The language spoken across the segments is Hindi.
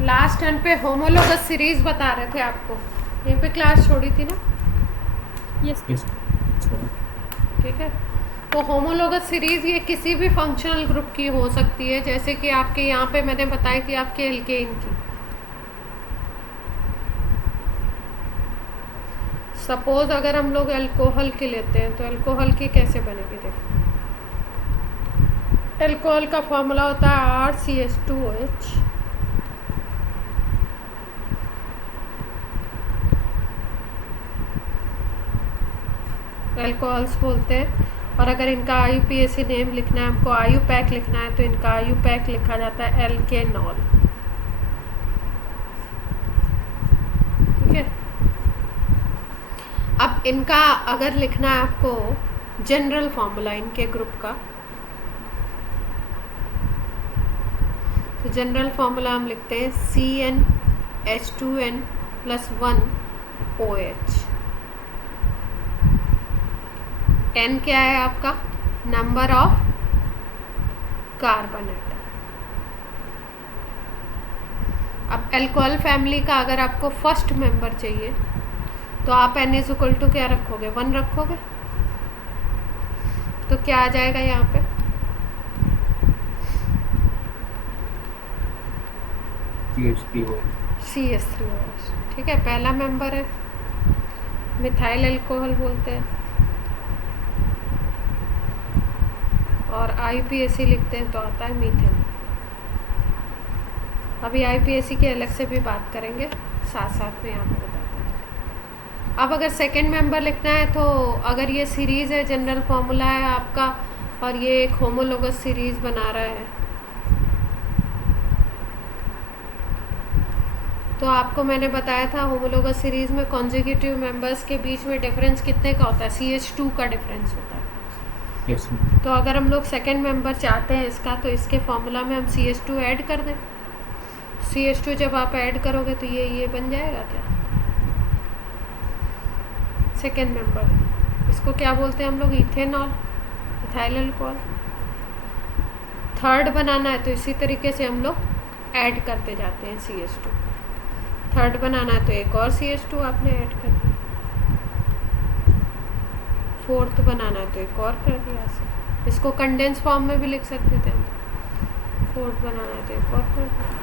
लास्ट टर्न पे होमोलोगस सीरीज बता रहे थे आपको, यहीं पे क्लास छोड़ी थी ना। यस। ठीक है, तो होमोलोगस सीरीज ये किसी भी फंक्शनल ग्रुप की हो सकती है, जैसे कि आपके यहाँ पे मैंने बताई थी आपके एल्केन की। सपोज अगर हम लोग अल्कोहल की लेते हैं तो अल्कोहल की कैसे बनेगी, देखो अल्कोहल का फॉर्मूला होता है RCH2OH। अल्कोहल्स बोलते हैं, और अगर इनका IUPAC नेम लिखना है, हमको IUPAC लिखना है, तो इनका IUPAC लिखा जाता है एल्केनॉल। ठीक है, अब इनका अगर लिखना है आपको जनरल फॉर्मूला इनके ग्रुप का, तो जनरल फॉर्मूला हम लिखते हैं CnH2n+1OH। n क्या है आपका, नंबर ऑफ कार्बन एटम। अब अल्कोहल फैमिली का अगर आपको फर्स्ट मेंबर चाहिए तो आप n क्या रखोगे, 1 रखोगे, तो क्या आ जाएगा यहाँ पे, CH3OH। ठीक है, पहला मेंबर है, मिथाइल अल्कोहल बोलते हैं, और IUPAC लिखते हैं तो आता है मीथेन। अभी IUPAC की अलग से भी बात करेंगे, साथ साथ में यहाँ पे बताते हैं। अब अगर सेकंड मेंबर लिखना है तो अगर ये सीरीज़ है, जनरल फॉर्मूला है आपका, और ये एक होमोलोगस सीरीज़ बना रहा है, तो आपको मैंने बताया था होमोलोगस सीरीज़ में कॉन्जिक्यूटिव मेंबर्स के बीच में डिफरेंस कितने का होता है, CH2 का डिफरेंस होता है। yes, तो अगर हम लोग सेकेंड मेंबर चाहते हैं इसका, तो इसके फॉर्मूला में हम CH2 ऐड कर दें। CH2 जब आप ऐड करोगे तो ये बन जाएगा क्या, सेकेंड मेंबर। इसको क्या बोलते हैं हम लोग, इथेनॉल, इथाइल अल्कोहल। थर्ड बनाना है तो इसी तरीके से हम लोग ऐड करते जाते हैं CH2। थर्ड बनाना है तो एक और CH2 आपने ऐड कर दिया, फोर्थ बनाना है तो एक और कर दिया ऐसे। इसको कंडेंस फॉर्म में भी लिख सकते थे हम, फोर्थ बनाना है तो एक और कर दिया।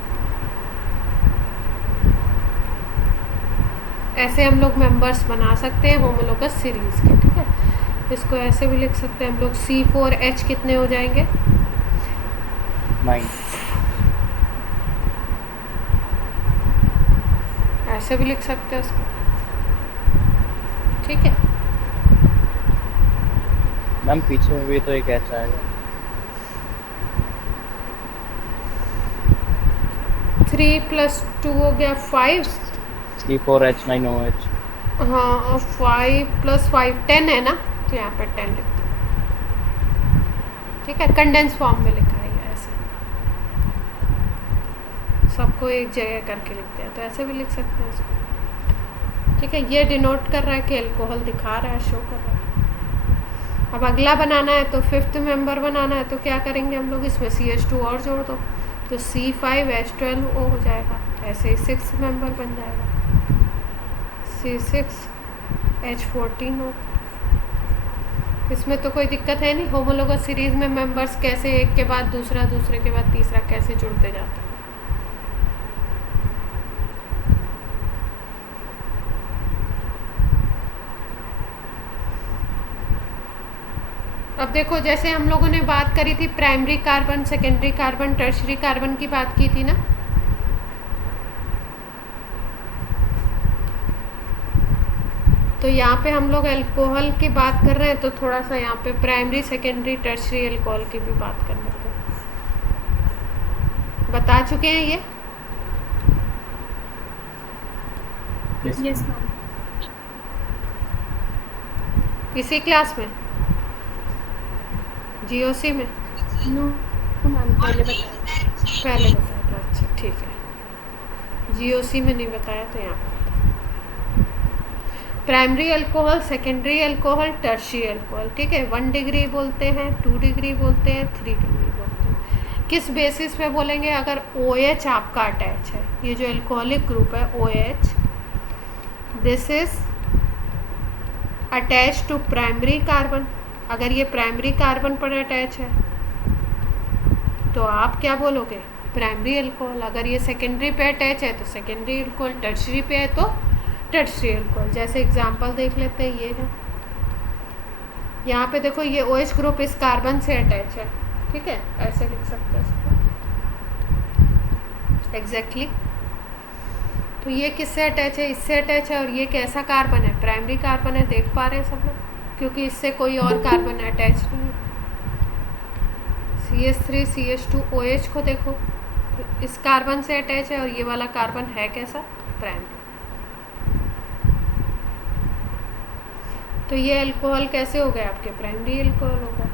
ऐसे हम लोग मेंबर्स बना सकते हैं होमोलोगस सीरीज़ के। ठीक है, इसको ऐसे भी लिख सकते हैं हम लोग, C4H कितने हो जाएंगे, 9। ऐसे भी लिख सकते हैं उसको। ठीक है, मैम पीछे में भी तो एक ऐसा आएगा, 3 + 2 हो गया 5। C4H9OH। हाँ, और 5 + 5 10 है ना, तो यहाँ पे 10 लिख दो। ठीक है, कंडेंस फॉर्म में लिखा है ये ऐसे, सबको एक जगह करके लिखते हैं, तो ऐसे भी लिख सकते हैं इसको। ठीक है, ये डिनोट कर रहा है कि अल्कोहल दिखा रहा है, शो कर रहा है। अब अगला बनाना है तो फिफ्थ मेंबर बनाना है, तो क्या करेंगे हम लोग, इसमें CH2 और जोड़ दो, तो C5H12O हो जाएगा। ऐसे ही सिक्स मेंबर बन जाएगा, C6H14O। इसमें तो कोई दिक्कत है नहीं, होमोलोगस सीरीज़ में मेंबर्स कैसे एक के बाद दूसरा, दूसरे के बाद तीसरा कैसे जुड़ते जाते हैं। अब देखो, जैसे हम लोगों ने बात करी थी primary carbon, secondary carbon, tertiary carbon की बात की थी ना, तो यहाँ पे हम लोग अल्कोहल की बात कर रहे हैं, तो थोड़ा सा यहाँ पे प्राइमरी, सेकेंडरी, टर्शरी अल्कोहल की भी बात कर लेते हैं। बता चुके हैं ये, यस मैम। इसी क्लास में, GOC में नो मैम, पहले बताया। पहले बताया था, अच्छा ठीक है। GOC में नहीं बताया तो यहाँ पर primary alcohol, secondary alcohol, tertiary alcohol. ठीक है, 1 डिग्री बोलते हैं, 2 डिग्री बोलते हैं, 3 डिग्री बोलते हैं। किस बेसिस पे बोलेंगे, अगर OH आपका अटैच है, ये जो एल्कोहलिक ग्रुप है OH, this is attach to primary carbon. अगर ये प्राइमरी कार्बन पर अटैच है तो आप क्या बोलोगे, प्राइमरी अल्कोहल। अगर ये सेकेंडरी पे अटैच है तो सेकेंडरी अल्कोहल, टर्शरी पे है तो टर्शरी अल्कोहल। जैसे एग्जांपल देख लेते हैं, ये है, यहाँ पे देखो ये OH ग्रुप इस कार्बन से अटैच है, ठीक है, ऐसे लिख सकते हैं इसको एग्जैक्टली। तो ये किससे अटैच है, इससे अटैच है, और ये कैसा कार्बन है, प्राइमरी कार्बन है, देख पा रहे हैं सब लोग, क्योंकि इससे कोई और कार्बन अटैच नहीं है। CH3 CH2 OH को देखो, तो इस कार्बन से अटैच है, और ये वाला कार्बन है कैसा, प्राइमरी। तो ये अल्कोहल कैसे हो गए आपके, प्राइमरी अल्कोहल हो गए।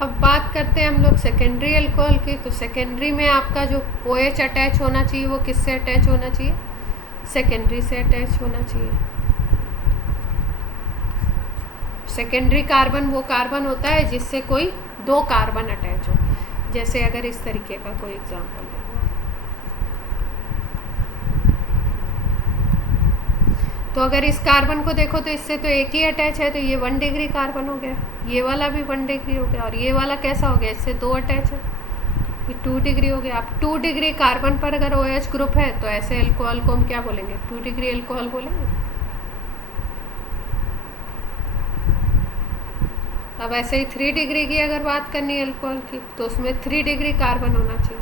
अब बात करते हैं हम लोग सेकेंडरी अल्कोहल की। तो सेकेंडरी में आपका जो OH अटैच होना चाहिए वो किससे अटैच होना चाहिए, सेकेंडरी से अटैच होना चाहिए। सेकेंडरी कार्बन वो कार्बन होता है जिससे कोई दो कार्बन अटैच हो। जैसे अगर इस तरीके का कोई एग्जांपल है, तो अगर इस कार्बन को देखो तो इससे तो एक ही अटैच है, तो ये 1 डिग्री कार्बन हो गया, ये वाला भी 1 डिग्री हो गया, और ये वाला कैसा हो गया, इससे 2 अटैच है, ये 2 डिग्री हो गया। आप 2 डिग्री कार्बन पर अगर OH ग्रुप है तो ऐसे अल्कोहल को हम क्या बोलेंगे, 2 डिग्री अल्कोहल बोलेंगे। अब ऐसे ही 3 डिग्री की अगर बात करनी है अल्कोहल की, तो उसमें 3 डिग्री कार्बन होना चाहिए।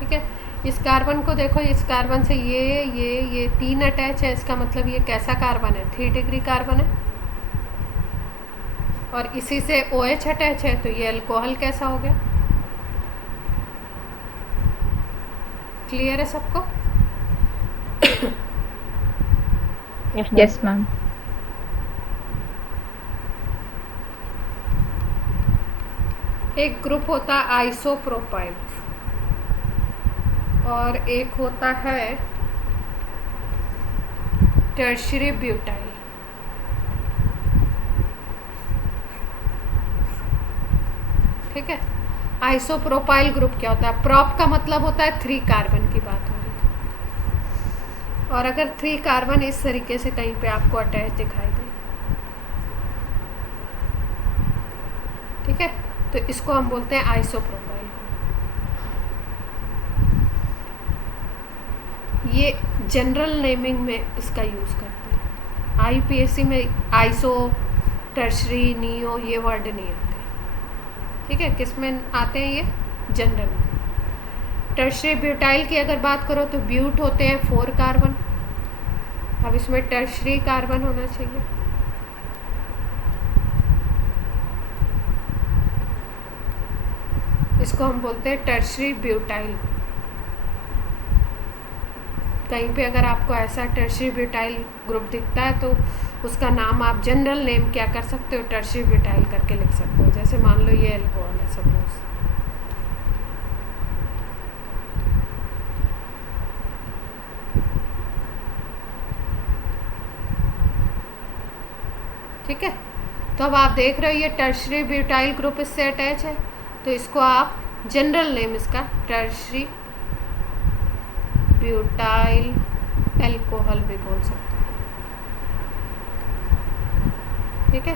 ठीक है, इस कार्बन को देखो, इस कार्बन से ये 3 अटैच है, इसका मतलब ये कैसा कार्बन है, 3 डिग्री कार्बन है, और इसी से OH अटैच है, तो ये अल्कोहल कैसा हो गया। क्लियर है सबको? Yes ma'am. एक ग्रुप होता है आइसोप्रोपाइल और एक होता है टर्शियरी ब्यूटाइल। ठीक है, आइसोप्रोपाइल ग्रुप क्या होता है, प्रोप का मतलब होता है 3 कार्बन की बात हो रही है, और अगर 3 कार्बन इस तरीके से कहीं पे आपको अटैच दिखाई दे, ठीक है, तो इसको हम बोलते हैं आइसोप्रोपाइल। ये जनरल नेमिंग में इसका यूज़ करते हैं। IUPAC में आइसो, टर्शरी, नियो ये वर्ड नहीं आते। ठीक है, किस में आते हैं ये, जनरल में। टर्शरी ब्यूटाइल की अगर बात करो तो ब्यूट होते हैं 4 कार्बन। अब इसमें टर्शरी कार्बन होना चाहिए। इसको हम बोलते हैं टर्शरी ब्यूटाइल। कहीं पे अगर आपको ऐसा टर्शरी ब्यूटाइल ग्रुप दिखता है तो उसका नाम आप जनरल नेम क्या कर सकते हो, टर्शरी ब्यूटाइल करके लिख सकते हो। जैसे मान लो ये अल्कोहल है सपोज, ठीक है। तो अब आप देख रहे हो ये टर्शरी ब्यूटाइल ग्रुप इससे अटैच है, तो इसको आप जनरल नेम इसका टर्शरी ब्यूटाइल अल्कोहल भी बोल सकते हैं। ठीक है,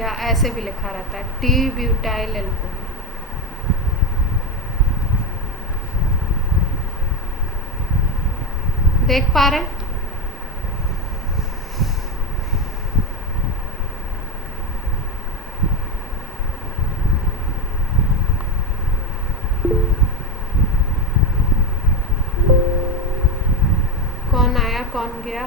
या ऐसे भी लिखा रहता है टी ब्यूटाइल अल्कोहल। देख पा रहे हैं? कौन आया कौन गया?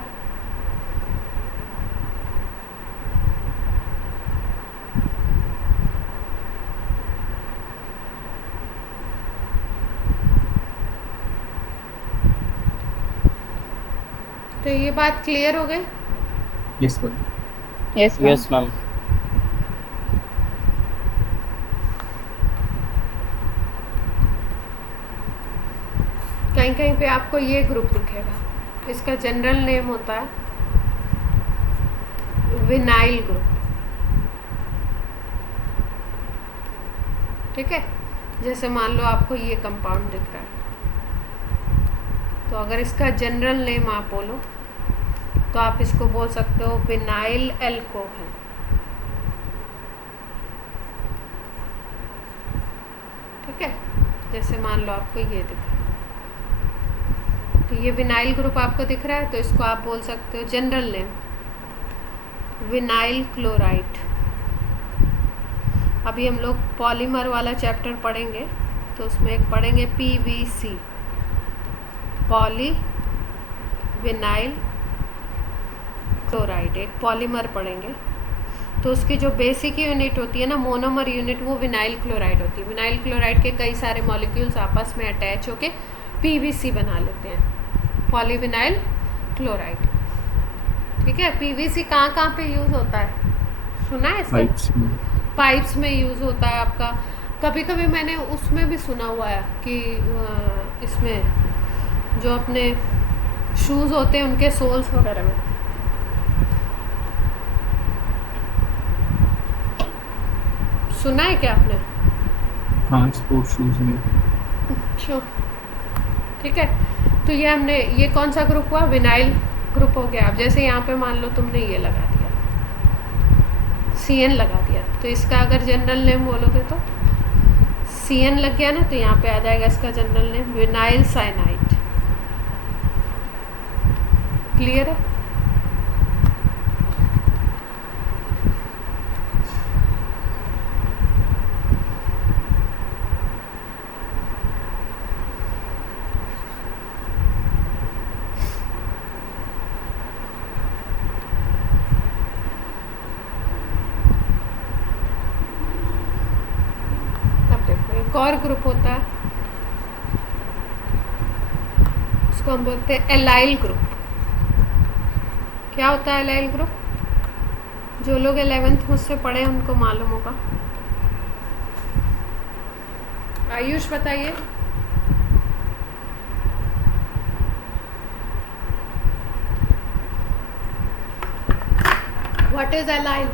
तो ये बात क्लियर हो गई? Yes ma'am. Yes yes ma'am. कहीं कहीं पे आपको ये ग्रुप दिखेगा, इसका जनरल नेम होता है विनाइल ग्रुप। ठीक है, जैसे मान लो आपको ये कंपाउंड दिख रहा है, तो अगर इसका जनरल नेम आप बोलो तो आप इसको बोल सकते हो विनाइल एल्कोहल। ठीक है, जैसे मान लो आपको ये दिख रहा है, तो ये विनाइल ग्रुप आपको दिख रहा है, तो इसको आप बोल सकते हो जनरल नेम विनाइल क्लोराइड। अभी हम लोग पॉलीमर वाला चैप्टर पढ़ेंगे, तो उसमें एक पढ़ेंगे PVC, पॉली विनाइल क्लोराइड, एक पॉलीमर पढ़ेंगे। तो उसकी जो बेसिक यूनिट होती है ना, मोनोमर यूनिट, वो विनाइल क्लोराइड होती है। विनाइल क्लोराइड के कई सारे मॉलिक्यूल्स आपस में अटैच होके PVC बना लेते हैं, पॉलीविनाइल क्लोराइड। ठीक है, PVC कहाँ कहाँ पे यूज़ होता है, सुना है इसका? पाइप्स में यूज़ होता है आपका। कभी कभी मैंने उसमें भी सुना हुआ है कि इसमें जो अपने शूज़ होते हैं उनके सोल्स वगैरह में। सुना है क्या आपने? हाँ, स्पोर्ट्स शूज में। अच्छा, ठीक है, तो ये हमने, ये कौन सा ग्रुप हुआ? विनाइल ग्रुप हो गया। अब जैसे यहाँ पे मान लो तुमने ये लगा दिया, CN लगा दिया, तो इसका अगर जनरल नेम बोलोगे तो CN लग गया ना, तो यहाँ पे आ जाएगा इसका general name vinyl cyanide. Clear है? एक और ग्रुप होता है, उसको हम बोलते हैं एलाइल ग्रुप। क्या होता है एलाइल ग्रुप? जो लोग 11th मुझसे पढ़े हैं उनको मालूम होगा। आयुष बताइए। What is allyl?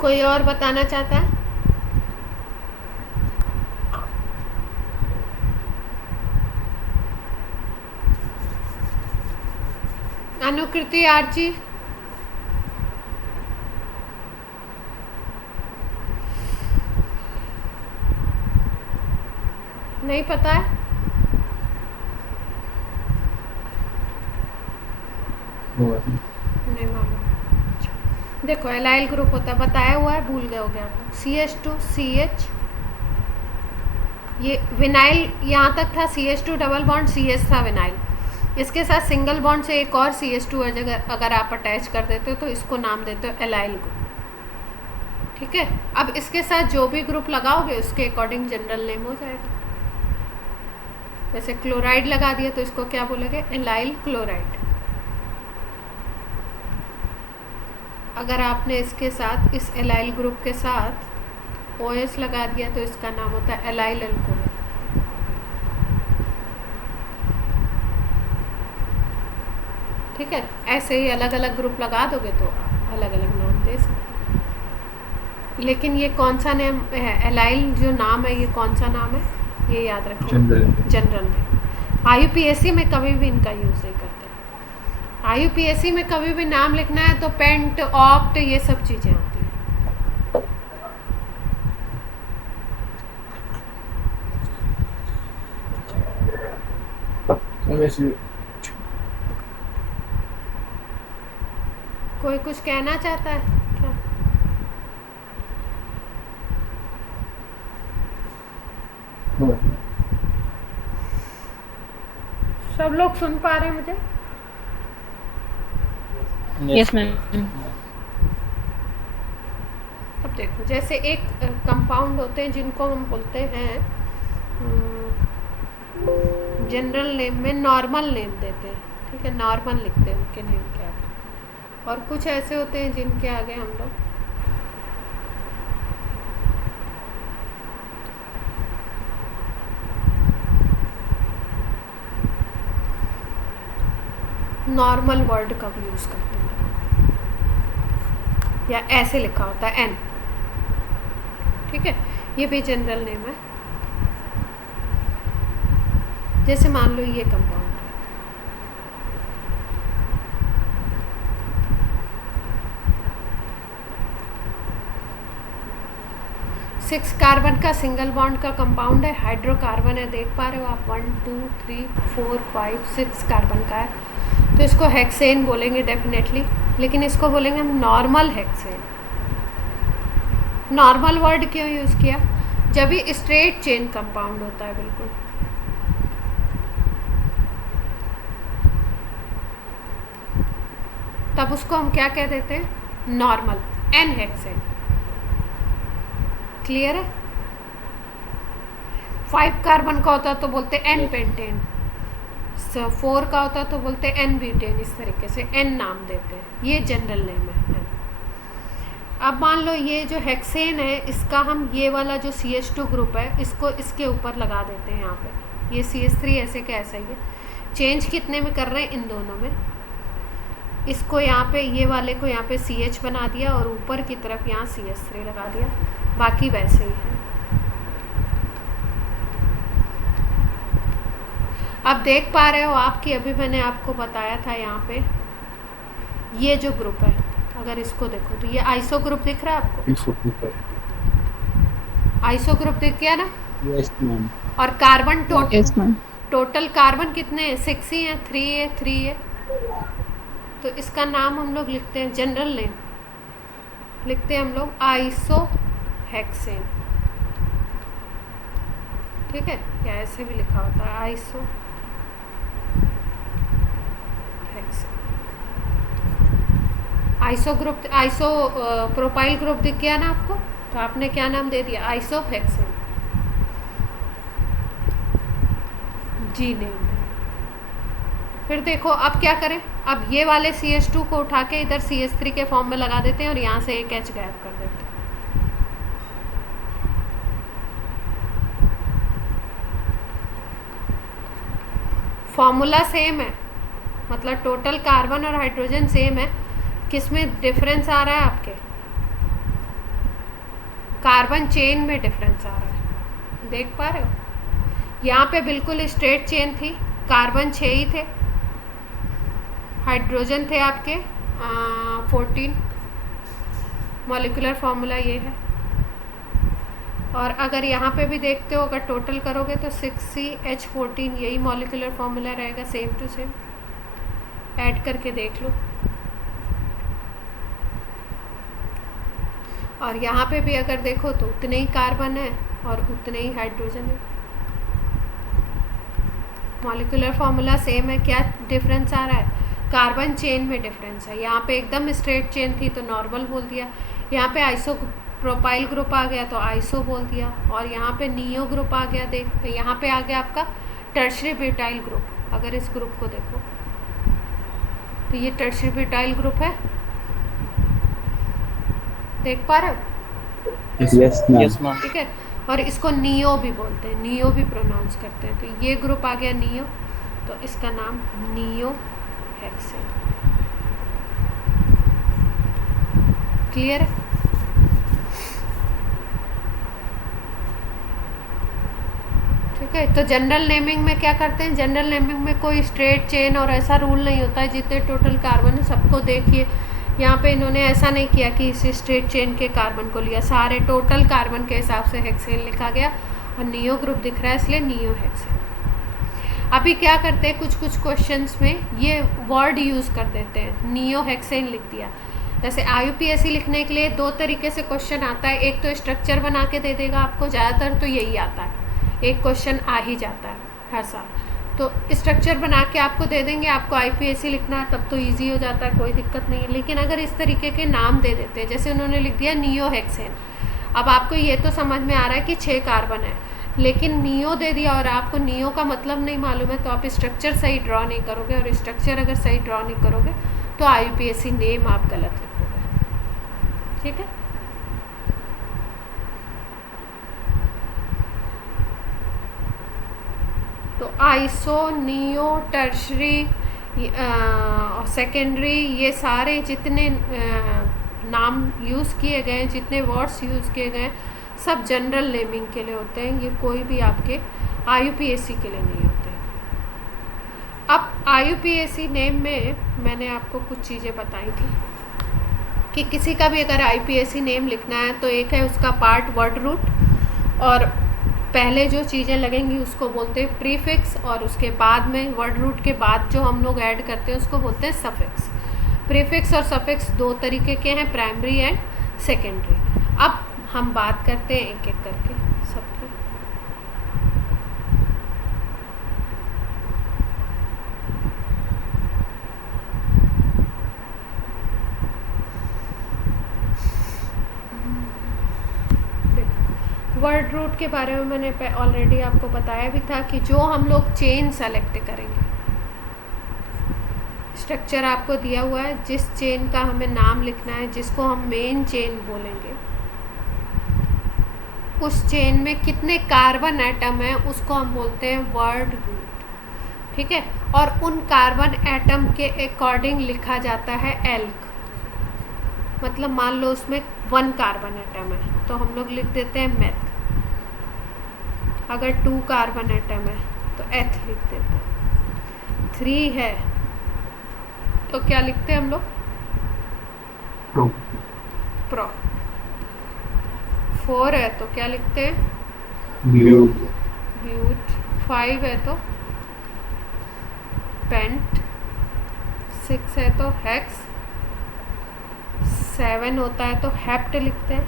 कोई और बताना चाहता है? अनुकृति, आरची, नहीं पता है? नहीं मालूम। देखो एलाइल ग्रुप होता है, बताया हुआ है, भूल गए हो गया आप। CH2CH, ये विनाइल यहाँ तक था, CH2 डबल बॉन्ड CH था विनाइल। इसके साथ सिंगल बॉन्ड से एक और CH2 अगर आप अटैच कर देते हो तो इसको नाम देते हो एलाइल ग्रुप। ठीक है, अब इसके साथ जो भी ग्रुप लगाओगे उसके अकॉर्डिंग जनरल नेम हो जाएगा। जैसे क्लोराइड लगा दिया तो इसको क्या बोलेंगे? Allyl chloride. अगर आपने इसके साथ, इस एलाइल ग्रुप के साथ OS लगा दिया तो इसका नाम होता है एलाइल अल्कोहल। ठीक है, ऐसे ही अलग अलग ग्रुप लगा दोगे तो अलग अलग नाम दे सकते। लेकिन ये कौन सा नेम है? एलाइल जो नाम है ये कौन सा नाम है, ये याद रखें, जनरल नेम। IUPAC में कभी भी इनका यूज़ नहीं करते। IUPAC में कभी भी नाम लिखना है तो पेंट, ऑक्ट, ये सब चीज़ें आती हैं। कोई कुछ कहना चाहता है क्या? सब लोग सुन पा रहे हैं मुझे? Yes, ma'am. अब देखो, जैसे एक कंपाउंड होते हैं जिनको हम बोलते हैं जनरल नेम में नॉर्मल नेम देते हैं। ठीक है, नॉर्मल लिखते हैं उनके नेम के आगे। और कुछ ऐसे होते हैं जिनके आगे हम लोग नॉर्मल वर्ड कब यूज़ करते हैं देखो, या ऐसे लिखा होता है एन, ठीक है, ये भी जनरल नेम है। जैसे मान लो ये कंपाउंड है, 6 कार्बन का सिंगल बॉन्ड का कंपाउंड है, हाइड्रोकार्बन है, देख पा रहे हो आप, 1 2 3 4 5 6 कार्बन का है, तो इसको हेक्सेन बोलेंगे डेफिनेटली, लेकिन इसको बोलेंगे हम नॉर्मल हेक्सेन। नॉर्मल वर्ड क्यों यूज़ किया? जब भी स्ट्रेट चेन कंपाउंड होता है बिल्कुल, तब उसको हम क्या कह देते हैं? Normal, N hexane. क्लियर है? 5 कार्बन का होता तो बोलते एन पेंटेन, 4 का होता तो बोलते एन ब्यूटेन, इस तरीके से एन नाम देते हैं, ये जनरल नेम है। अब मान लो ये जो हेक्सेन है, इसका हम ये वाला जो CH2 ग्रुप है, इसको इसके ऊपर लगा देते हैं यहाँ पे, ये CH3 ऐसे का ऐसा ही है। चेंज कितने में कर रहे हैं? इन दोनों में। इसको यहाँ पे, ये वाले को यहाँ पे CH बना दिया और ऊपर की तरफ यहाँ CH3 लगा दिया, बाकी वैसे ही है। अब देख पा रहे हो आप कि अभी मैंने आपको बताया था यहाँ पे ये जो ग्रुप है, अगर इसको देखो तो ये आइसो ग्रुप दिख रहा है आपको? आइसो ग्रुप दिख गया ना? Yes ma'am. और carbon yes ma'am. Total carbon कितने हैं? 6 ही हैं, 3 है, 3 है, तो इसका नाम हम लोग लिखते हैं, जनरल नेम लिखते हैं हम लोग आइसो हेक्सेन, ठीक है, या ऐसे भी लिखा होता है iso hexane. Iso group, iso propyl group दिख गया ना आपको, तो आपने क्या नाम दे दिया? आइसो हेक्सेन, जी नेम है। फिर देखो अब क्या करें, अब ये वाले CH2 को उठा के इधर CH3 के फॉर्म में लगा देते हैं और यहाँ से एक H गायब कर देते हैं। फॉर्मूला सेम है, मतलब टोटल कार्बन और हाइड्रोजन सेम है, किसमें डिफरेंस आ रहा है? आपके कार्बन चेन में डिफरेंस आ रहा है, देख पा रहे हो? यहाँ पे बिल्कुल स्ट्रेट चेन थी, कार्बन 6 ही थे, हाइड्रोजन थे आपके 14, मॉलिक्यूलर फार्मूला ये है। और अगर यहाँ पे भी देखते हो, अगर टोटल करोगे तो 6CH14, यही मॉलिक्यूलर फार्मूला रहेगा, सेम टू सेम, ऐड करके देख लो। और यहाँ पे भी अगर देखो तो उतने ही कार्बन है और उतने ही हाइड्रोजन है, मॉलिक्यूलर फार्मूला सेम है, क्या डिफरेंस आ रहा है? कार्बन चेन में डिफरेंस है। यहाँ पे एकदम स्ट्रेट चेन थी तो नॉर्मल बोल दिया, यहाँ पे आइसो प्रोपाइल ग्रुप आ गया तो आइसो बोल दिया, और यहाँ पे नियो ग्रुप आ गया, देख यहाँ पे आ गया आपका टर्शरी ब्यूटाइल ग्रुप। अगर इस ग्रुप को देखो तो ये टर्शरी ब्यूटाइल ग्रुप है, देख पा रहे हो? Yes ma'am. ठीक है, और इसको नियो भी बोलते हैं, नियो भी प्रोनाउंस करते हैं, तो ये ग्रुप आ गया नियो, तो इसका नाम नियो हेक्सेन। क्लियर है? ठीक है, तो जनरल नेमिंग में क्या करते हैं? जनरल नेमिंग में कोई स्ट्रेट चेन और ऐसा रूल नहीं होता है, जितने टोटल कार्बन है सबको देखिए, यहाँ पे इन्होंने ऐसा नहीं किया कि इसी स्ट्रेट चेन के कार्बन को लिया, सारे टोटल कार्बन के हिसाब से हेक्सेन लिखा गया, और नियो ग्रुप दिख रहा है इसलिए नियो हेक्सेन। अभी क्या करते हैं, कुछ कुछ क्वेश्चंस में ये वर्ड यूज़ कर देते हैं, नियो हेक्सेन लिख दिया। जैसे IUPAC लिखने के लिए 2 तरीके से क्वेश्चन आता है, एक तो स्ट्रक्चर बना के दे देगा आपको, ज़्यादातर तो यही आता है, एक क्वेश्चन आ ही जाता है हर साल, तो स्ट्रक्चर बना के आपको दे देंगे, आपको IUPAC लिखना है तब तो ईजी हो जाता है, कोई दिक्कत नहीं है। लेकिन अगर इस तरीके के नाम दे देते हैं, जैसे उन्होंने लिख दिया नियो हेक्सेन, अब आपको ये तो समझ में आ रहा है कि 6 कार्बन है, लेकिन नियो दे दिया और आपको नियो का मतलब नहीं मालूम है, तो आप स्ट्रक्चर सही ड्रॉ नहीं करोगे, और स्ट्रक्चर अगर सही ड्रॉ नहीं करोगे तो IUPAC नेम आप गलत लिखोगे। ठीक है, तो आइसो, नियो, टर्शरी, और सेकेंडरी, ये सारे जितने नाम यूज़ किए गए हैं, जितने वर्ड्स यूज़ किए गए हैं, सब जनरल नेमिंग के लिए होते हैं। ये कोई भी आपके IUPAC के लिए नहीं होते। अब IUPAC नेम में मैंने आपको कुछ चीज़ें बताई थी कि किसी का भी अगर IUPAC नेम लिखना है तो एक है उसका पार्ट वर्ड रूट, और पहले जो चीज़ें लगेंगी उसको बोलते हैं प्रीफिक्स, और उसके बाद में वर्ड रूट के बाद जो हम लोग ऐड करते हैं उसको बोलते हैं सफिक्स। प्रीफिक्स और सफिक्स दो तरीके के हैं, प्राइमरी एंड सेकेंडरी। अब हम बात करते हैं एक एक करके सबकी। वर्ड रूट के बारे में मैंने ऑलरेडी आपको बताया भी था कि जो हम लोग चेन सेलेक्ट करेंगे, स्ट्रक्चर आपको दिया हुआ है, जिस चेन का हमें नाम लिखना है, जिसको हम मेन चेन बोलेंगे, उस चेन में कितने कार्बन एटम है उसको हम बोलते हैं वर्ड रूट। ठीक है, और उन कार्बन एटम के अकॉर्डिंग लिखा जाता है एल्क। मतलब मान लो उसमें 1 कार्बन एटम है तो हम लोग लिख देते हैं मेथ। अगर 2 कार्बन एटम है तो एथ लिख देते हैं। 3 है तो क्या लिखते हैं हम लोग? Pro. प्रो। 4 है तो क्या लिखते हैं? Butte. ब्यूट। 5 है तो पेंट। 6 है तो हेक्स। 7 होता है तो हेप्ट लिखते हैं।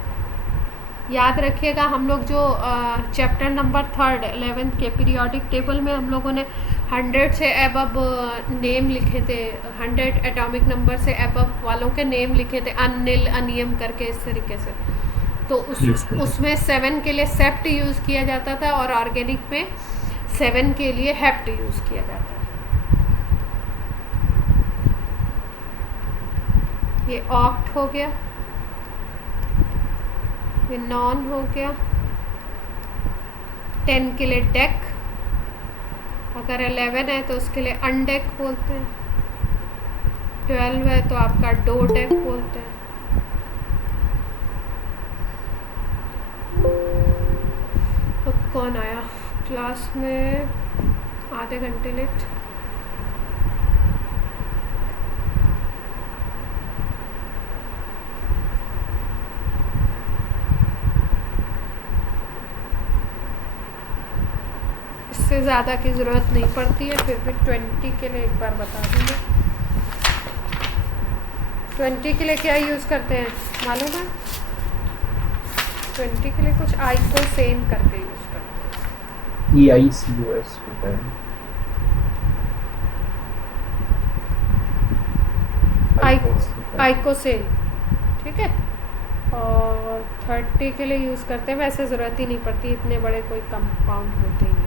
याद रखिएगा, हम लोग जो चैप्टर नंबर 3 11th के पीरियोडिक टेबल में हम लोगों ने 100 से अबव नेम लिखे थे, 100 एटॉमिक नंबर से अबव वालों के नेम लिखे थे, अनिल, अनियम करके इस तरीके से। तो उसमें 7 के लिए सेप्ट यूज़ किया जाता था और ऑर्गेनिक में 7 के लिए हेप्ट यूज़ किया जाता है। ये ऑक्ट हो गया, ये नॉन हो गया। 10 के लिए डेक, अगर 11 है तो उसके लिए अनडेक बोलते हैं। 12 है तो आपका डो डेक बोलते हैं। अब कौन आया क्लास में आधे घंटे लेट? इससे ज़्यादा की ज़रूरत नहीं पड़ती है, फिर भी 20 के लिए एक बार बता दूँगी। 20 के लिए क्या यूज़ करते हैं मालूम है? 20 के लिए कुछ आइकोसेन करके यूज़ करते हैं। EICOS होता है। आइकोसेन, ठीक है। और 30 के लिए यूज़ करते हैं, वैसे ज़रूरत ही नहीं पड़ती, इतने बड़े कोई कंपाउंड होते ही नहीं।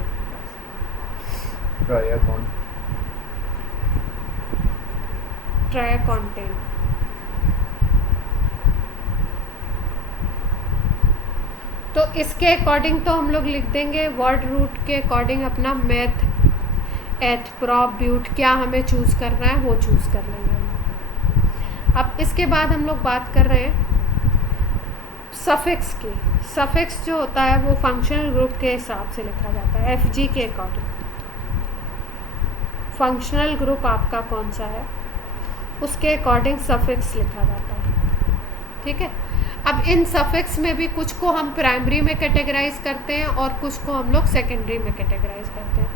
ट्रायाकॉन्टेन। तो इसके अकॉर्डिंग तो हम लोग लिख देंगे वर्ड रूट के अकॉर्डिंग अपना मेथ, एथ, प्रोप, ब्यूट, क्या हमें चूज़ करना है वो चूज़ कर लेंगे हम। अब इसके बाद हम लोग बात कर रहे हैं सफिक्स की। सफिक्स जो होता है वो फंक्शनल ग्रुप के हिसाब से लिखा जाता है, FG के अकॉर्डिंग। फंक्शनल ग्रुप आपका कौन सा है उसके अकॉर्डिंग सफिक्स लिखा जाता है। ठीक है, अब इन सफिक्स में भी कुछ को हम प्राइमरी में कैटेगराइज करते हैं और कुछ को हम लोग सेकेंडरी में कैटेगराइज करते हैं।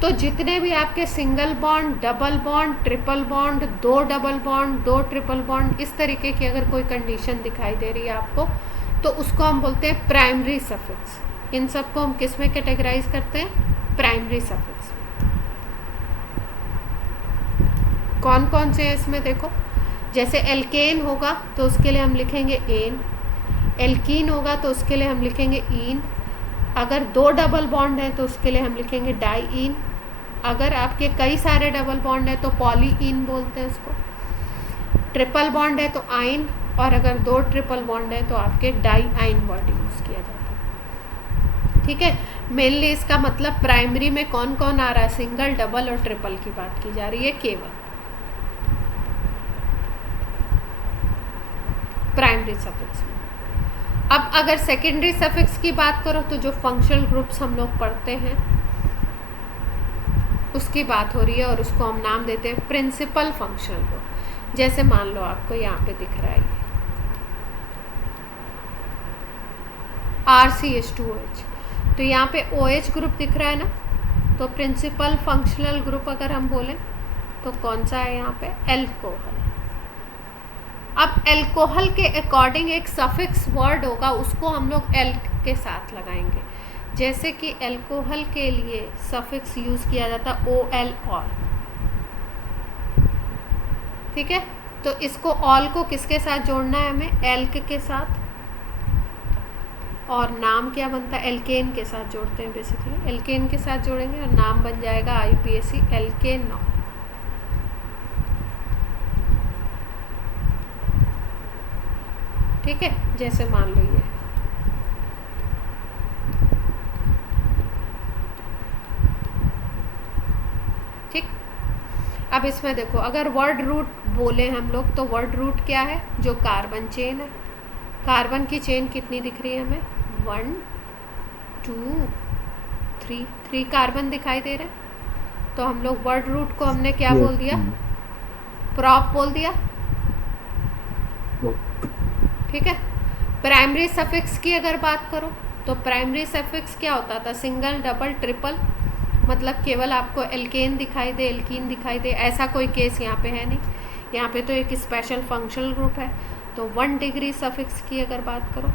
तो जितने भी आपके single bond, double bond, triple bond, 2 double bond, 2 triple bond, इस तरीके की अगर कोई कंडीशन दिखाई दे रही है आपको तो उसको हम बोलते हैं प्राइमरी सफिक्स। इन सब को हम किस में कैटेगराइज करते हैं? Primary suffix. कौन कौन से हैं इसमें देखो, जैसे एल्केन होगा तो उसके लिए हम लिखेंगे एन, एल्कीन होगा तो उसके लिए हम लिखेंगे ईन, अगर 2 डबल बॉन्ड है तो उसके लिए हम लिखेंगे डाईईन, अगर आपके कई सारे डबल बॉन्ड है तो पॉलीईन बोलते हैं उसको, ट्रिपल बॉन्ड है तो आइन, और अगर 2 ट्रिपल बॉन्ड है तो आपके डाईआइन वर्ड यूज़ किया जाता है। ठीक है। मेनली इसका मतलब प्राइमरी में कौन कौन आ रहा है, सिंगल, डबल और ट्रिपल की बात की जा रही है केवल प्राइमरी सफिक्स में। अब अगर सेकेंडरी सफिक्स की बात करो तो जो फंक्शनल ग्रुप्स हम लोग पढ़ते हैं उसकी बात हो रही है, और उसको हम नाम देते हैं प्रिंसिपल फंक्शनल ग्रुप। जैसे मान लो आपको यहाँ पे दिख रहा है RCH2OH, तो यहाँ पे OH ग्रुप दिख रहा है ना, तो प्रिंसिपल फंक्शनल ग्रुप अगर हम बोलें तो कौन सा है यहाँ पे, एल्कोहल। अब एल्कोहल के अकॉर्डिंग एक सफिक्स वर्ड होगा, उसको हम लोग एल्क के साथ लगाएंगे। जैसे कि एल्कोहल के लिए सफिक्स यूज़ किया जाता है OL ऑल, ठीक है। तो इसको ऑल को किसके साथ जोड़ना है हमें, एल्क के साथ, और नाम क्या बनता है, एल्केन के साथ जोड़ते हैं बेसिकली, एल्केन के साथ जोड़ेंगे और नाम बन जाएगा IUPAC एल्केनॉल। ठीक है, जैसे मान लो ये ठीक। अब इसमें देखो, अगर वर्ड रूट बोले हम लोग तो वर्ड रूट क्या है, जो कार्बन चेन है। कार्बन की चेन कितनी दिख रही है हमें, 1 2 3 कार्बन दिखाई दे रहे हैं। तो हम लोग वर्ड रूट को हमने क्या बोल दिया, प्रॉप बोल दिया, ठीक है। प्राइमरी सफिक्स की अगर बात करो तो प्राइमरी सफिक्स क्या होता था, सिंगल, डबल, ट्रिपल, मतलब केवल आपको एल्केन दिखाई दे, एल्कीन दिखाई दे, ऐसा कोई केस यहाँ पे है नहीं। यहाँ पे तो एक स्पेशल फंक्शनल ग्रुप है। तो 1 डिग्री सफिक्स की अगर बात करो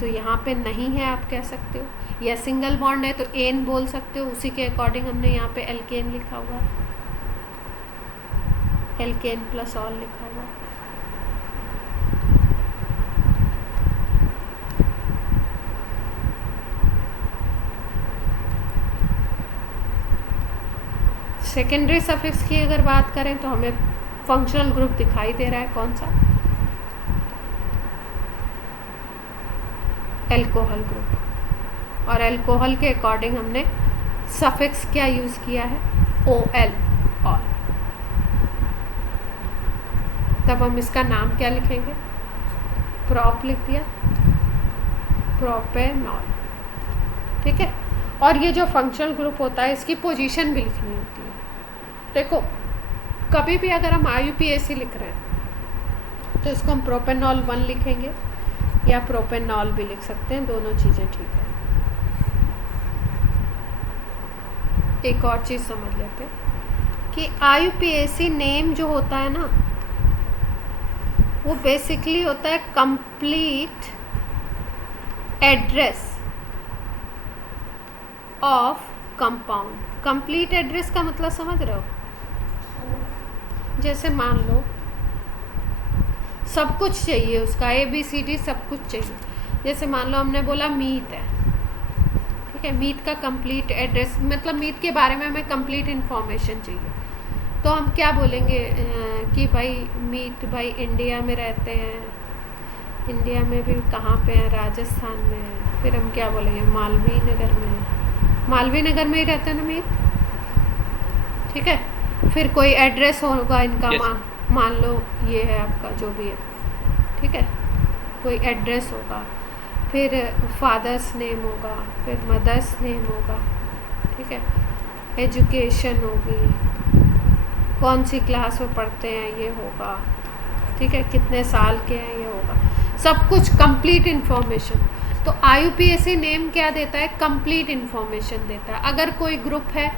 तो यहाँ पे नहीं है, आप कह सकते हो। या सिंगल बॉन्ड है तो एन बोल सकते हो, उसी के अकॉर्डिंग हमने यहाँ पे एल्केन लिखा हुआ है, एल्केन प्लस ऑल लिखा हुआ है। सेकेंडरी सफिक्स की अगर बात करें तो हमें फंक्शनल ग्रुप दिखाई दे रहा है, कौन सा, एल्कोहल ग्रुप। और एल्कोहल के अकॉर्डिंग हमने सफिक्स क्या यूज़ किया है, OL ऑल। तब हम इसका नाम क्या लिखेंगे, प्रॉप लिख दिया, प्रोपेनॉल, ठीक है। और ये जो फंक्शनल ग्रुप होता है इसकी पोजीशन भी लिखनी होती है। देखो, कभी भी अगर हम IUPAC लिख रहे हैं तो इसको हम प्रोपेनॉल 1 लिखेंगे या प्रोपेनॉल भी लिख सकते हैं, दोनों चीज़ें ठीक है। एक और चीज़ समझ लेते हैं कि IUPAC नेम जो होता है ना, वो बेसिकली होता है complete address of compound. Complete address का मतलब समझ रहे हो, जैसे मान लो सब कुछ चाहिए उसका, ABCD सब कुछ चाहिए। जैसे मान लो हमने बोला मीट है, ठीक है, मीट का कंप्लीट एड्रेस, मतलब मीट के बारे में हमें कंप्लीट इन्फॉर्मेशन चाहिए। तो हम क्या बोलेंगे कि भाई मीट भाई इंडिया में रहते हैं, इंडिया में भी कहाँ पे हैं, राजस्थान में है। फिर हम क्या बोलेंगे, मालवीय नगर में है, मालवीय नगर में ही रहते हैं ना मीट, ठीक है। फिर कोई एड्रेस होगा इनका, मान लो ये है आपका जो भी है, ठीक है, कोई एड्रेस होगा, फिर फादर्स नेम होगा, फिर मदर्स नेम होगा, ठीक है, एजुकेशन होगी, कौन सी क्लास में पढ़ते हैं ये होगा, ठीक है, कितने साल के हैं ये होगा, सब कुछ कंप्लीट इन्फॉर्मेशन। तो IUPAC नेम क्या देता है, कंप्लीट इन्फॉर्मेशन देता है। अगर कोई ग्रुप है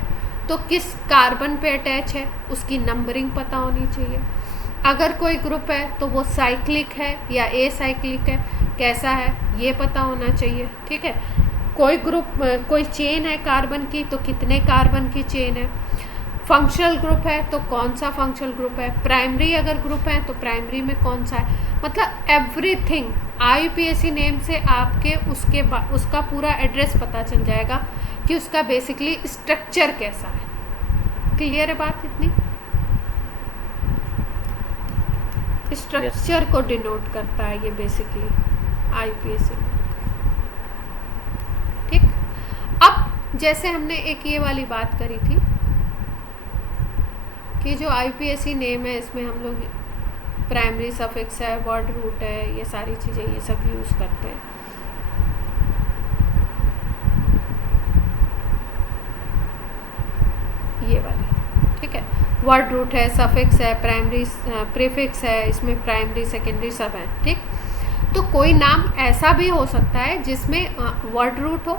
तो किस कार्बन पे अटैच है उसकी नंबरिंग पता होनी चाहिए। अगर कोई ग्रुप है तो वो साइक्लिक है या एसाइक्लिक है, कैसा है ये पता होना चाहिए, ठीक है। कोई ग्रुप, कोई चेन है कार्बन की तो कितने कार्बन की चेन है। फंक्शनल ग्रुप है तो कौन सा फंक्शनल ग्रुप है। प्राइमरी अगर ग्रुप है तो प्राइमरी में कौन सा है, मतलब एवरीथिंग IUPAC नेम से आपके उसका पूरा एड्रेस पता चल जाएगा कि उसका बेसिकली स्ट्रक्चर कैसा है। क्लियर है बात इतनी? स्ट्रक्चर को डिनोट करता है ये बेसिकली IUPAC। जैसे हमने एक ये वाली बात करी थी कि जो IUPAC नेम है इसमें हम लोग प्राइमरी सफिक्स है, वर्ड रूट है, ये सारी चीज़ें ये सब यूज़ करते हैं। ये वाली, ठीक है, वर्ड रूट है, सफिक्स है, प्राइमरी प्रीफिक्स है, इसमें प्राइमरी सेकेंडरी सब है, ठीक। तो कोई नाम ऐसा भी हो सकता है जिसमें वर्ड रूट हो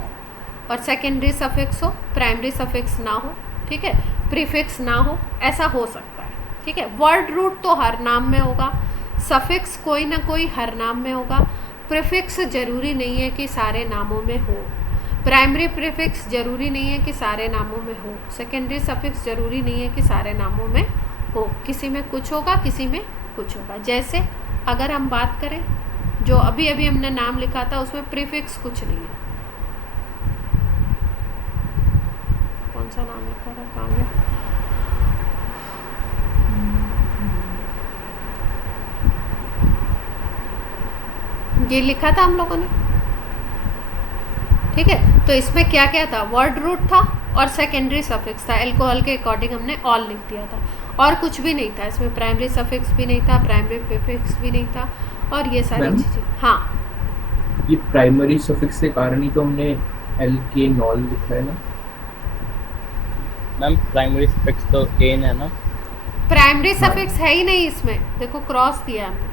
और सेकेंडरी सफिक्स हो, प्राइमरी सफिक्स ना हो, ठीक है, प्रीफिक्स ना हो, ऐसा हो सकता है, ठीक है। वर्ड रूट तो हर नाम में होगा, सफिक्स कोई ना कोई हर नाम में होगा, प्रीफिक्स ज़रूरी नहीं है कि सारे नामों में हो, प्राइमरी प्रीफिक्स ज़रूरी नहीं है कि सारे नामों में हो, सेकेंडरी सफिक्स ज़रूरी नहीं है कि सारे नामों में हो, किसी में कुछ होगा, किसी में कुछ होगा। जैसे अगर हम बात करें जो अभी अभी हमने नाम लिखा था उसमें प्रीफिक्स कुछ नहीं है। कौन सा नाम लिखा था, कहाँ गया? ये लिखा था हम लोगों ने, ठीक है। तो इसमें क्या क्या था, वर्ड रूट था और सेकेंडरी सफिक्स था। अल्कोहल के अकॉर्डिंग हमने ऑल लिख दिया था और कुछ भी नहीं था इसमें, प्राइमरी सफिक्स भी नहीं था, प्राइमरी प्रीफिक्स भी नहीं था और ये सारी मैम? चीज़ें। हाँ, ये प्राइमरी सफिक्स के कारण ही तो हमने एल के नॉल लिखा है ना। मैम प्राइमरी सफिक्स तो एन है ना। प्राइमरी सफिक्स है ही नहीं इसमें, देखो क्रॉस दिया हमने।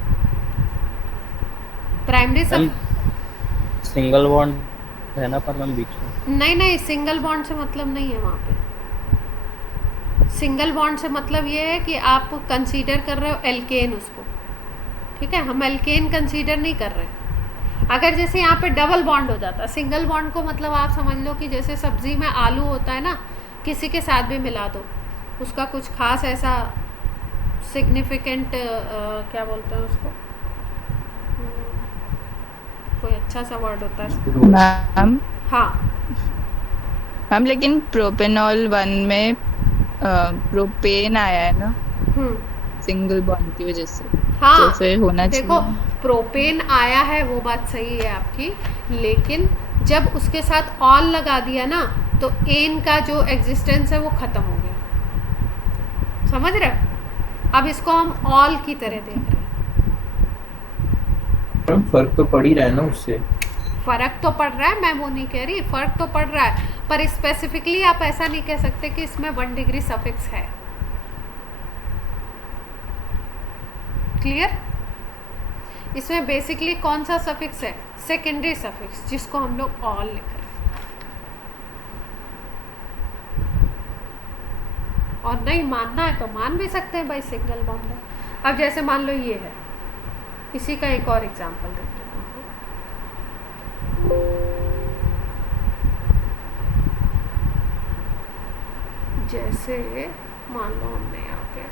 प्राइमरी सफिक्स सिंगल बॉन्ड है ना पर मैम बीच में। नहीं, सिंगल बॉन्ड से मतलब नहीं है वहाँ पे। सिंगल बॉन्ड से मतलब ये है कि आप कंसीडर कर रहे हो एल्केन उसको, ठीक है, हम एल्केन कंसीडर नहीं कर रहे हैं। अगर जैसे यहाँ पे डबल बॉन्ड हो जाता, सिंगल बॉन्ड को मतलब आप समझ लो कि जैसे सब्जी में आलू होता है ना, किसी के साथ भी मिला दो, उसका कुछ खास ऐसा सिग्निफिकेंट क्या बोलते हैं उसको, कोई अच्छा सा वर्ड होता है। मैम हाँ, मैम लेकिन प्रोपेनॉल 1 में प्रोपेन आया है ना सिंगल बॉन्ड की वजह से, हाँ, तो फिर होना देखो चाहिए। प्रोपेन आया है वो बात सही है आपकी, लेकिन जब उसके साथ ऑल लगा दिया ना तो एन का जो एग्जिस्टेंस है वो ख़त्म हो गया, समझ रहे हो? अब इसको हम ऑल की तरह देख रहे हैं। मैम फर्क तो पड़ ही रहा है ना उससे। फ़र्क तो पड़ रहा है, मैं वो नहीं कह रही, फ़र्क तो पड़ रहा है, पर स्पेसिफिकली आप ऐसा नहीं कह सकते कि इसमें 1 डिग्री सफिक्स है। क्लियर? इसमें बेसिकली कौन सा सफिक्स है, सेकेंडरी सफिक्स, जिसको हम लोग ऑल लिख रहे हैं। और नहीं मानना है तो मान भी सकते हैं भाई, सिंगल बॉन्ड है। अब जैसे मान लो ये है, इसी का एक और एग्जांपल देते हैं। जैसे मान लो हमने यहाँ पे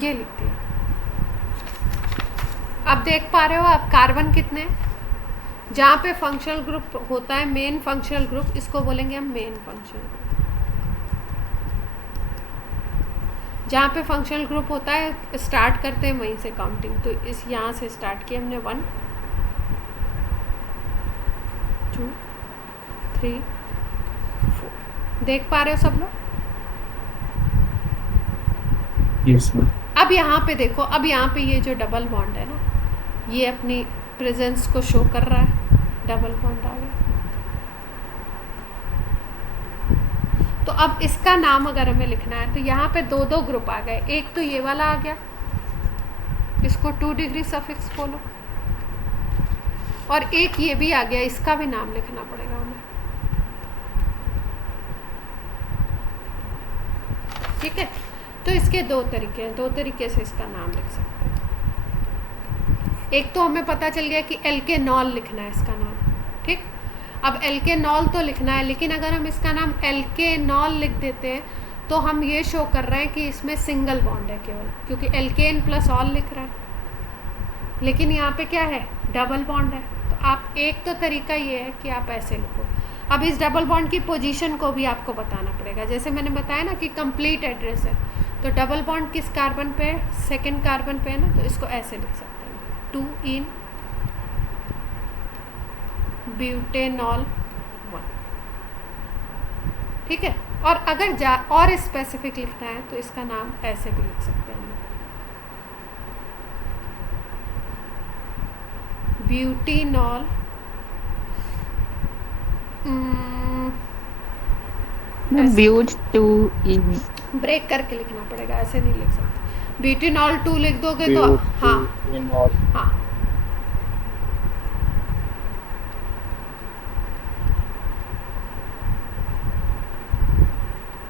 ये लिख दिया। अब देख पा रहे हो आप कार्बन कितने हैं? जहाँ पे फंक्शनल ग्रुप होता है, मेन फंक्शनल ग्रुप, इसको बोलेंगे हम मेन फंक्शनल ग्रुप। जहाँ पे फंक्शनल ग्रुप होता है स्टार्ट करते हैं वहीं से काउंटिंग, तो इस यहाँ से स्टार्ट किया हमने 1 2 3 4। देख पा रहे हो सब लोग? Yes ma'am. अब यहाँ पे देखो, अब यहाँ पे ये जो डबल बॉन्ड है ना, ये अपनी प्रेजेंस को शो कर रहा है, डबल बॉन्ड आ गया। तो अब इसका नाम अगर हमें लिखना है तो यहाँ पे 2 ग्रुप आ गए। एक तो ये वाला आ गया, इसको 2 डिग्री सफिक्स बोलो, और एक ये भी आ गया, इसका भी नाम लिखना पड़ेगा हमें, ठीक है। तो इसके 2 तरीके हैं, 2 तरीके से इसका नाम लिख सकते हैं। एक तो हमें पता चल गया कि एल्केनॉल लिखना है इसका नाम, ठीक। अब एल्केनॉल तो लिखना है, लेकिन अगर हम इसका नाम एल्केनॉल लिख देते हैं तो हम ये शो कर रहे हैं कि इसमें सिंगल बॉन्ड है केवल, क्योंकि एल्केन प्लस ऑल लिख रहा है। लेकिन यहाँ पे क्या है, डबल बॉन्ड है। तो आप एक तो तरीका ये है कि आप ऐसे लिखो, अब इस डबल बॉन्ड की पोजीशन को भी आपको बताना पड़ेगा। जैसे मैंने बताया ना कि कंप्लीट एड्रेस है, तो डबल बॉन्ड किस कार्बन पे है? सेकेंड कार्बन पे है ना, तो इसको ऐसे लिख सकते हैं 2 इन ब्यूटेनॉल 1। ठीक है, और अगर और स्पेसिफिक लिखना है तो इसका नाम ऐसे भी लिख सकते हैं, ब्यूटेनॉल ब्यूट 2 इन। ब्रेक करके लिखना पड़ेगा, ऐसे नहीं लिख सकते। ब्यूटेनॉल 2 लिख दोगे तो हाँ ब्यूटेनॉल हाँ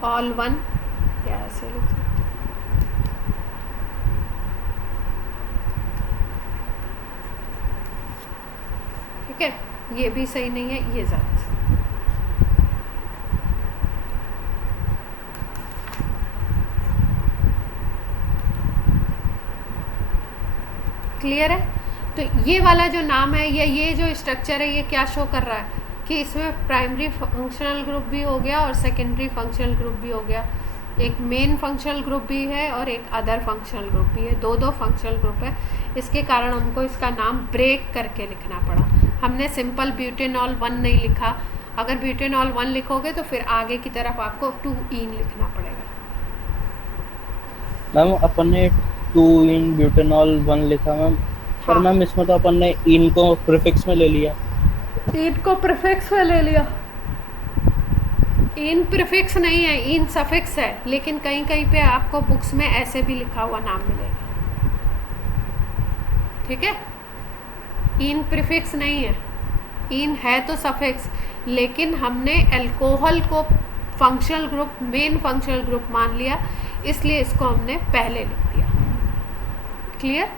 ऑल 1 या ऐसे लिख सकते। ठीक है, ये भी सही नहीं है, ये ज़्यादा सही। क्लियर है? तो ये वाला जो नाम है या ये जो स्ट्रक्चर है, ये क्या शो कर रहा है कि इसमें प्राइमरी फंक्शनल ग्रुप भी हो गया और सेकेंडरी फंक्शनल ग्रुप भी हो गया। एक मेन फंक्शनल ग्रुप भी है और एक अदर फंक्शनल ग्रुप भी है, दो फंक्शनल ग्रुप है। इसके कारण हमको इसका नाम ब्रेक करके लिखना पड़ा। हमने सिंपल ब्यूटेनॉल 1 नहीं लिखा। अगर ब्यूटेनॉल 1 लिखोगे तो फिर आगे की तरफ आपको 2 इन लिखना पड़ेगा। मैम अपन ने 2 इन ब्यूटेनॉल 1 लिखा मैम, पर हाँ। मैम इसमें तो अपन ने इन को प्रीफिक्स में ले लिया। इन को प्रीफिक्स में ले लिया। इन प्रीफिक्स नहीं है, इन सफिक्स है, लेकिन कहीं कहीं पे आपको बुक्स में ऐसे भी लिखा हुआ नाम मिलेगा। ठीक है, इन प्रीफिक्स नहीं है, इन है तो सफिक्स, लेकिन हमने अल्कोहल को functional group, main functional group मान लिया, इसलिए इसको हमने पहले लिख दिया। क्लियर?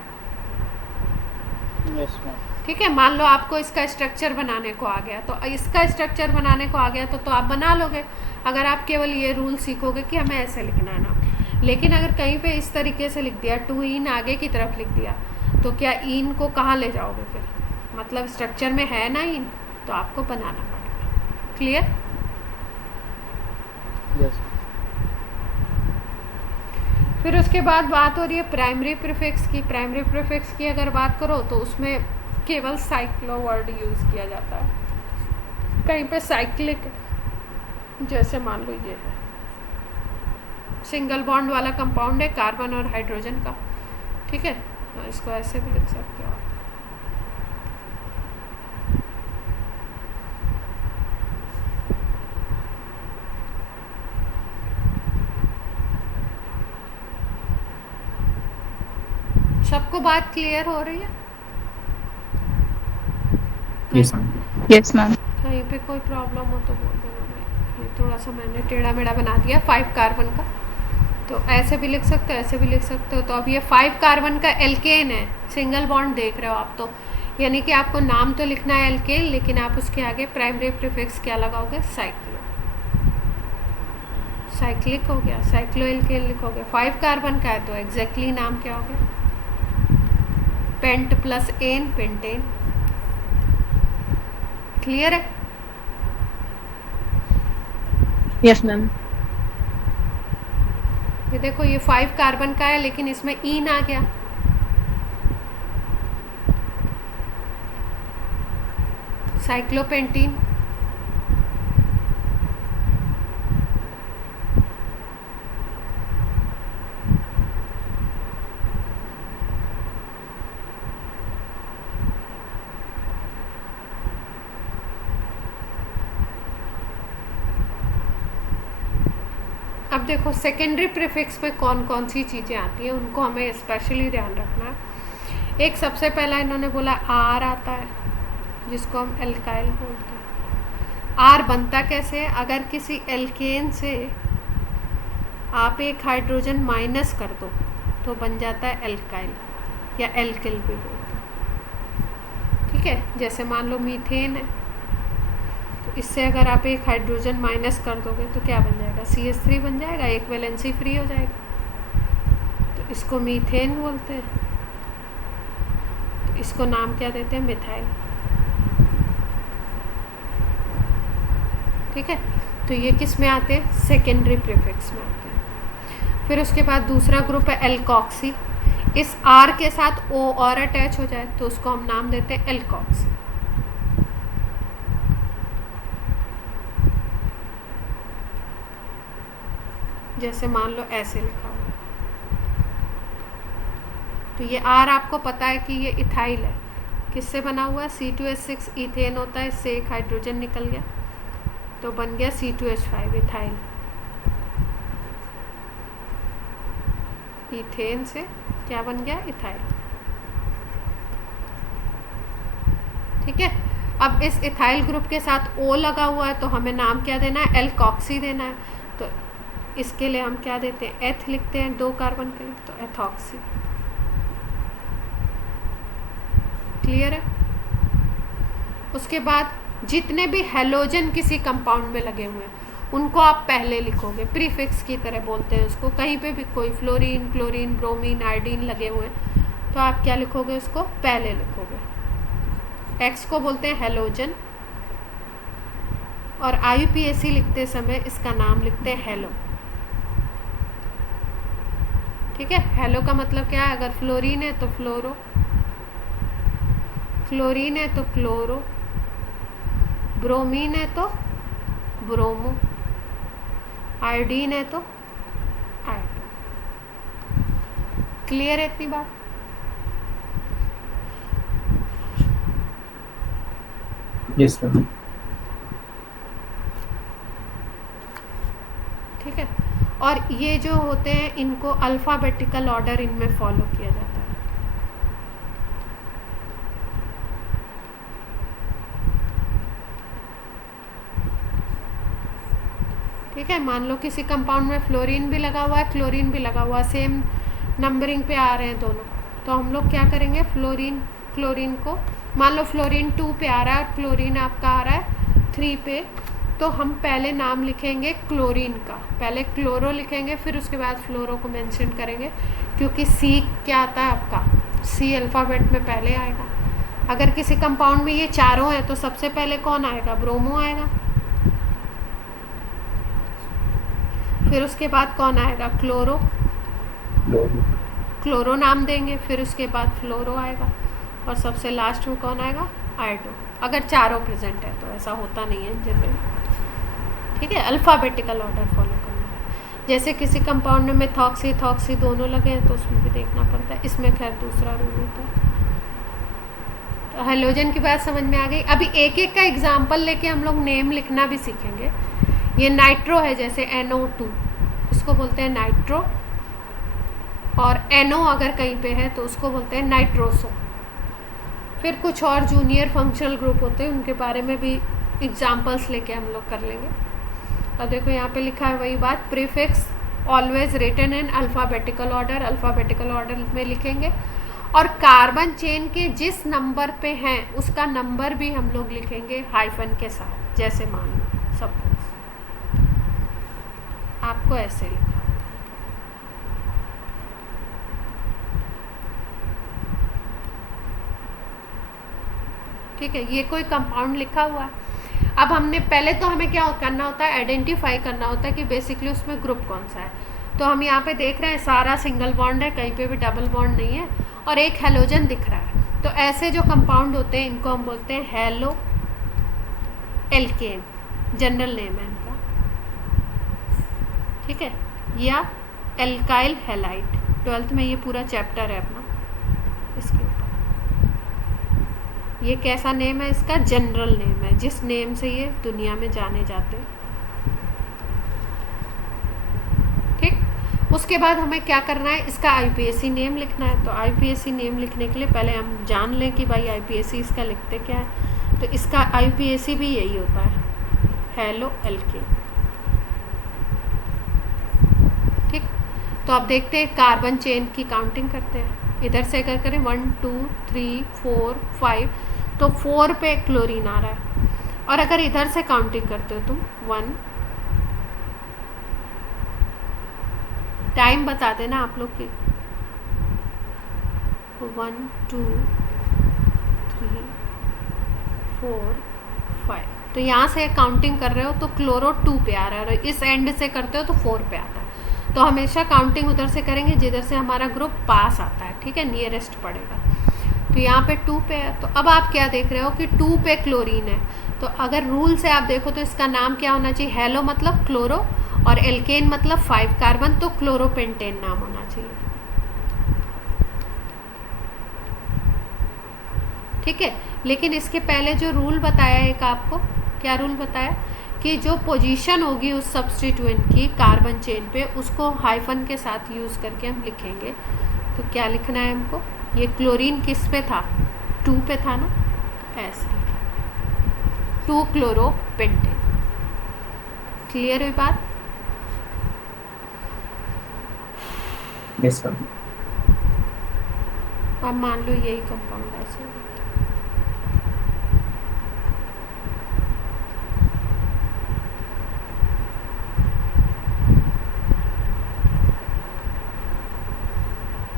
Yes ma'am. ठीक है, मान लो आपको इसका स्ट्रक्चर बनाने को आ गया, तो इसका स्ट्रक्चर बनाने को आ गया तो आप बना लोगे, अगर आप केवल ये रूल सीखोगे कि हमें ऐसे लिखना है ना। लेकिन अगर कहीं पे इस तरीके से लिख दिया, 2 इन आगे की तरफ लिख दिया, तो क्या इन को कहाँ ले जाओगे फिर? मतलब स्ट्रक्चर में है ना इन, तो आपको बनाना पड़ेगा। क्लियर? यस। फिर उसके बाद बात हो रही है प्राइमरी प्रीफिक्स की। प्राइमरी प्रीफिक्स की अगर बात करो तो उसमें केवल साइक्लो वर्ड यूज़ किया जाता है। कहीं पे साइक्लिक, जैसे मान लो ये है सिंगल बॉन्ड वाला कंपाउंड है कार्बन और हाइड्रोजन का। ठीक है, तो इसको ऐसे भी लिख सकते हो आप। सबको बात क्लियर हो रही है? Yes yes ma'am. कहीं पे कोई प्रॉब्लम हो तो बोल देना भाई। ये थोड़ा सा मैंने टेढ़ा मेढ़ा बना दिया 5 कार्बन का, तो ऐसे भी लिख सकते हो, ऐसे भी लिख सकते हो। तो अब ये 5 कार्बन का एल्केन है, सिंगल बॉन्ड देख रहे हो आप, तो यानी कि आपको नाम तो लिखना है एल्केन, लेकिन आप उसके आगे प्राइमरी प्रीफिक्स क्या लगाओगे? साइक्लो। साइक्लिक हो गया, साइक्लो एल्केन लिखोगे। 5 कार्बन का है तो एग्जैक्टली नाम क्या हो गया? Pent plus N, pentane. Clear है? Yes ma'am. ये देखो, ये 5 कार्बन का है लेकिन इसमें ईन आ गया, साइक्लोपेंटीन। अब देखो सेकेंडरी प्रीफिक्स में कौन कौन सी चीज़ें आती हैं, उनको हमें स्पेशली ध्यान रखना है। एक सबसे पहला इन्होंने बोला आर आता है, जिसको हम एल्काइल बोलते हैं। आर बनता कैसे है? अगर किसी एल्केन से आप एक हाइड्रोजन माइनस कर दो तो बन जाता है एल्काइल या एल्किल भी बोलते हैं। ठीक है, जैसे मान लो मीथेन है, तो इससे अगर आप एक हाइड्रोजन माइनस कर दोगे तो क्या बन जाएगा? CH3 बन जाएगा, एक वैलेंसी फ्री हो जाएगा, तो इसको मीथेन बोलते हैं। तो इसको नाम क्या देते हैं? मिथाइल। ठीक है, तो ये किस में आते हैं, सेकेंडरी प्रीफिक्स में आते हैं। फिर उसके बाद दूसरा ग्रुप है एल्कॉक्सी। इस आर के साथ ओ और अटैच हो जाए तो उसको हम नाम देते हैं एल्कॉक्सी। जैसे मान लो ऐसे लिखा हुआ है, तो ये आर आपको पता है कि ये इथाइल है, किससे बना हुआ है, C2H6 इथेन होता है, इससे एक हाइड्रोजन निकल गया तो बन गया C2H5 इथाइल। इथेन से क्या बन गया, इथाइल। ठीक है, अब इस इथाइल ग्रुप के साथ O लगा हुआ है तो हमें नाम क्या देना है, एल्कॉक्सी देना है। तो इसके लिए हम क्या देते हैं, एथ लिखते हैं 2 कार्बन के लिए, तो एथॉक्सी। क्लियर है। उसके बाद जितने भी हेलोजन किसी कंपाउंड में लगे हुए हैं उनको आप पहले लिखोगे, प्रीफिक्स की तरह बोलते हैं उसको। कहीं पे भी कोई फ्लोरीन, क्लोरीन, ब्रोमीन, आयोडीन लगे हुए हैं तो आप क्या लिखोगे, उसको पहले लिखोगे। एक्स को बोलते हैं हेलोजन, और IUPAC लिखते समय इसका नाम लिखते हैं हेलो। ठीक है, हेलो का मतलब क्या है, अगर फ्लोरीन है तो फ्लोरो, क्लोरीन है तो क्लोरो, ब्रोमीन है तो ब्रोमो, आयोडीन है तो आयोडो। क्लियर है इतनी बात। Yes ma'am. ठीक है, और ये जो होते हैं इनको अल्फ़ाबेटिकल ऑर्डर इनमें फॉलो किया जाता है। ठीक है, मान लो किसी कंपाउंड में फ्लोरीन भी लगा हुआ है, क्लोरीन भी लगा हुआ है, सेम नंबरिंग पे आ रहे हैं दोनों, तो हम लोग क्या करेंगे, फ्लोरीन क्लोरीन को, मान लो फ्लोरीन 2 पे आ रहा है और क्लोरीन आपका आ रहा है 3 पे, तो हम पहले नाम लिखेंगे क्लोरीन का, पहले क्लोरो लिखेंगे, फिर उसके बाद फ्लोरो को मेंशन करेंगे, क्योंकि सी क्या आता है आपका, सी अल्फ़ाबेट में पहले आएगा। अगर किसी कंपाउंड में ये चारों हैं तो सबसे पहले कौन आएगा, ब्रोमो आएगा, फिर उसके बाद कौन आएगा, क्लोरो, क्लोरो नाम देंगे, फिर उसके बाद फ्लोरो आएगा, और सबसे लास्ट में कौन आएगा, आयोडो, अगर चारों प्रेजेंट है तो। ऐसा होता नहीं है जनरली। ठीक है, अल्फ़ाबेटिकल ऑर्डर फॉलो करना है। जैसे किसी कंपाउंड में मेथॉक्सी थॉक्सी दोनों लगे हैं तो उसमें भी देखना पड़ता है, इसमें खैर दूसरा रूल होता है। तो हेलोजन की बात समझ में आ गई। अभी एक एक का एग्जाम्पल लेके हम लोग नेम लिखना भी सीखेंगे। ये नाइट्रो है, जैसे NO2, इसको बोलते हैं नाइट्रो, और NO अगर कहीं पे है तो उसको बोलते हैं नाइट्रोसो। फिर कुछ और जूनियर फंक्शनल ग्रुप होते हैं, उनके बारे में भी एग्जाम्पल्स लेके हम लोग कर लेंगे। अब देखो यहाँ पे लिखा है वही बात, prefix always written in alphabetical order, alphabetical order में लिखेंगे, और कार्बन चेन के जिस नंबर पे हैं उसका नंबर भी हम लोग लिखेंगे हाइफन के साथ। जैसे मान लो सपोज आपको ऐसे लिखा, ठीक है, ये कोई कंपाउंड लिखा हुआ है। अब हमने पहले तो हमें क्या करना होता है, आइडेंटिफाई करना होता है कि बेसिकली उसमें ग्रुप कौन सा है। तो हम यहाँ पे देख रहे हैं सारा सिंगल बॉन्ड है, कहीं पे भी डबल बॉन्ड नहीं है, और एक हेलोजन दिख रहा है। तो ऐसे जो कंपाउंड होते हैं इनको हम बोलते हैं हेलो एल्केन, जनरल नेम है इनका। ठीक है, या एल्काइल हैलाइड, 12th में ये पूरा चैप्टर है अपना इसके ऊपर। ये कैसा नेम है इसका, जनरल नेम है, जिस नेम से ये दुनिया में जाने जाते हैं। ठीक, उसके बाद हमें क्या करना है, इसका IUPAC नेम लिखना है। तो IUPAC नेम लिखने के लिए पहले हम जान लें कि भाई IUPAC इसका लिखते क्या है। तो इसका IUPAC भी यही होता है, हेलो एल्केन। ठीक, तो आप देखते हैं कार्बन चेन की काउंटिंग करते हैं, इधर से अगर करें 1 2 3 4 5, तो 4 पे क्लोरीन आ रहा है। और अगर इधर से काउंटिंग करते हो तुम 1, टाइम बता देना आप लोग की, 1 2 3 4 5, तो यहाँ से काउंटिंग कर रहे हो तो क्लोरो 2 पे आ रहा है, और इस एंड से करते हो तो 4 पे आता है। तो हमेशा काउंटिंग उधर से करेंगे जिधर से हमारा ग्रुप पास आता है, ठीक है, नियरेस्ट पड़ेगा। तो यहाँ पे 2 पे है, तो अब आप क्या देख रहे हो कि 2 पे क्लोरीन है। तो अगर रूल से आप देखो तो इसका नाम क्या होना चाहिए, हेलो मतलब क्लोरो और एल्केन मतलब 5 कार्बन, तो क्लोरोपेंटेन नाम होना चाहिए, ठीक है। लेकिन इसके पहले जो रूल बताया एक आपको, क्या रूल बताया कि जो पोजीशन होगी उस सब्स्टिट्यूएंट की कार्बन चेन पे उसको हाइफन के साथ यूज़ करके हम लिखेंगे। तो क्या लिखना है हमको, ये क्लोरीन किस पे था, 2 पे था ना, ऐसे 2 क्लोरोपेंटेन। क्लियर हुई बात? Yes sir. अब मान लो यही कंपाउंड ऐसे होता है।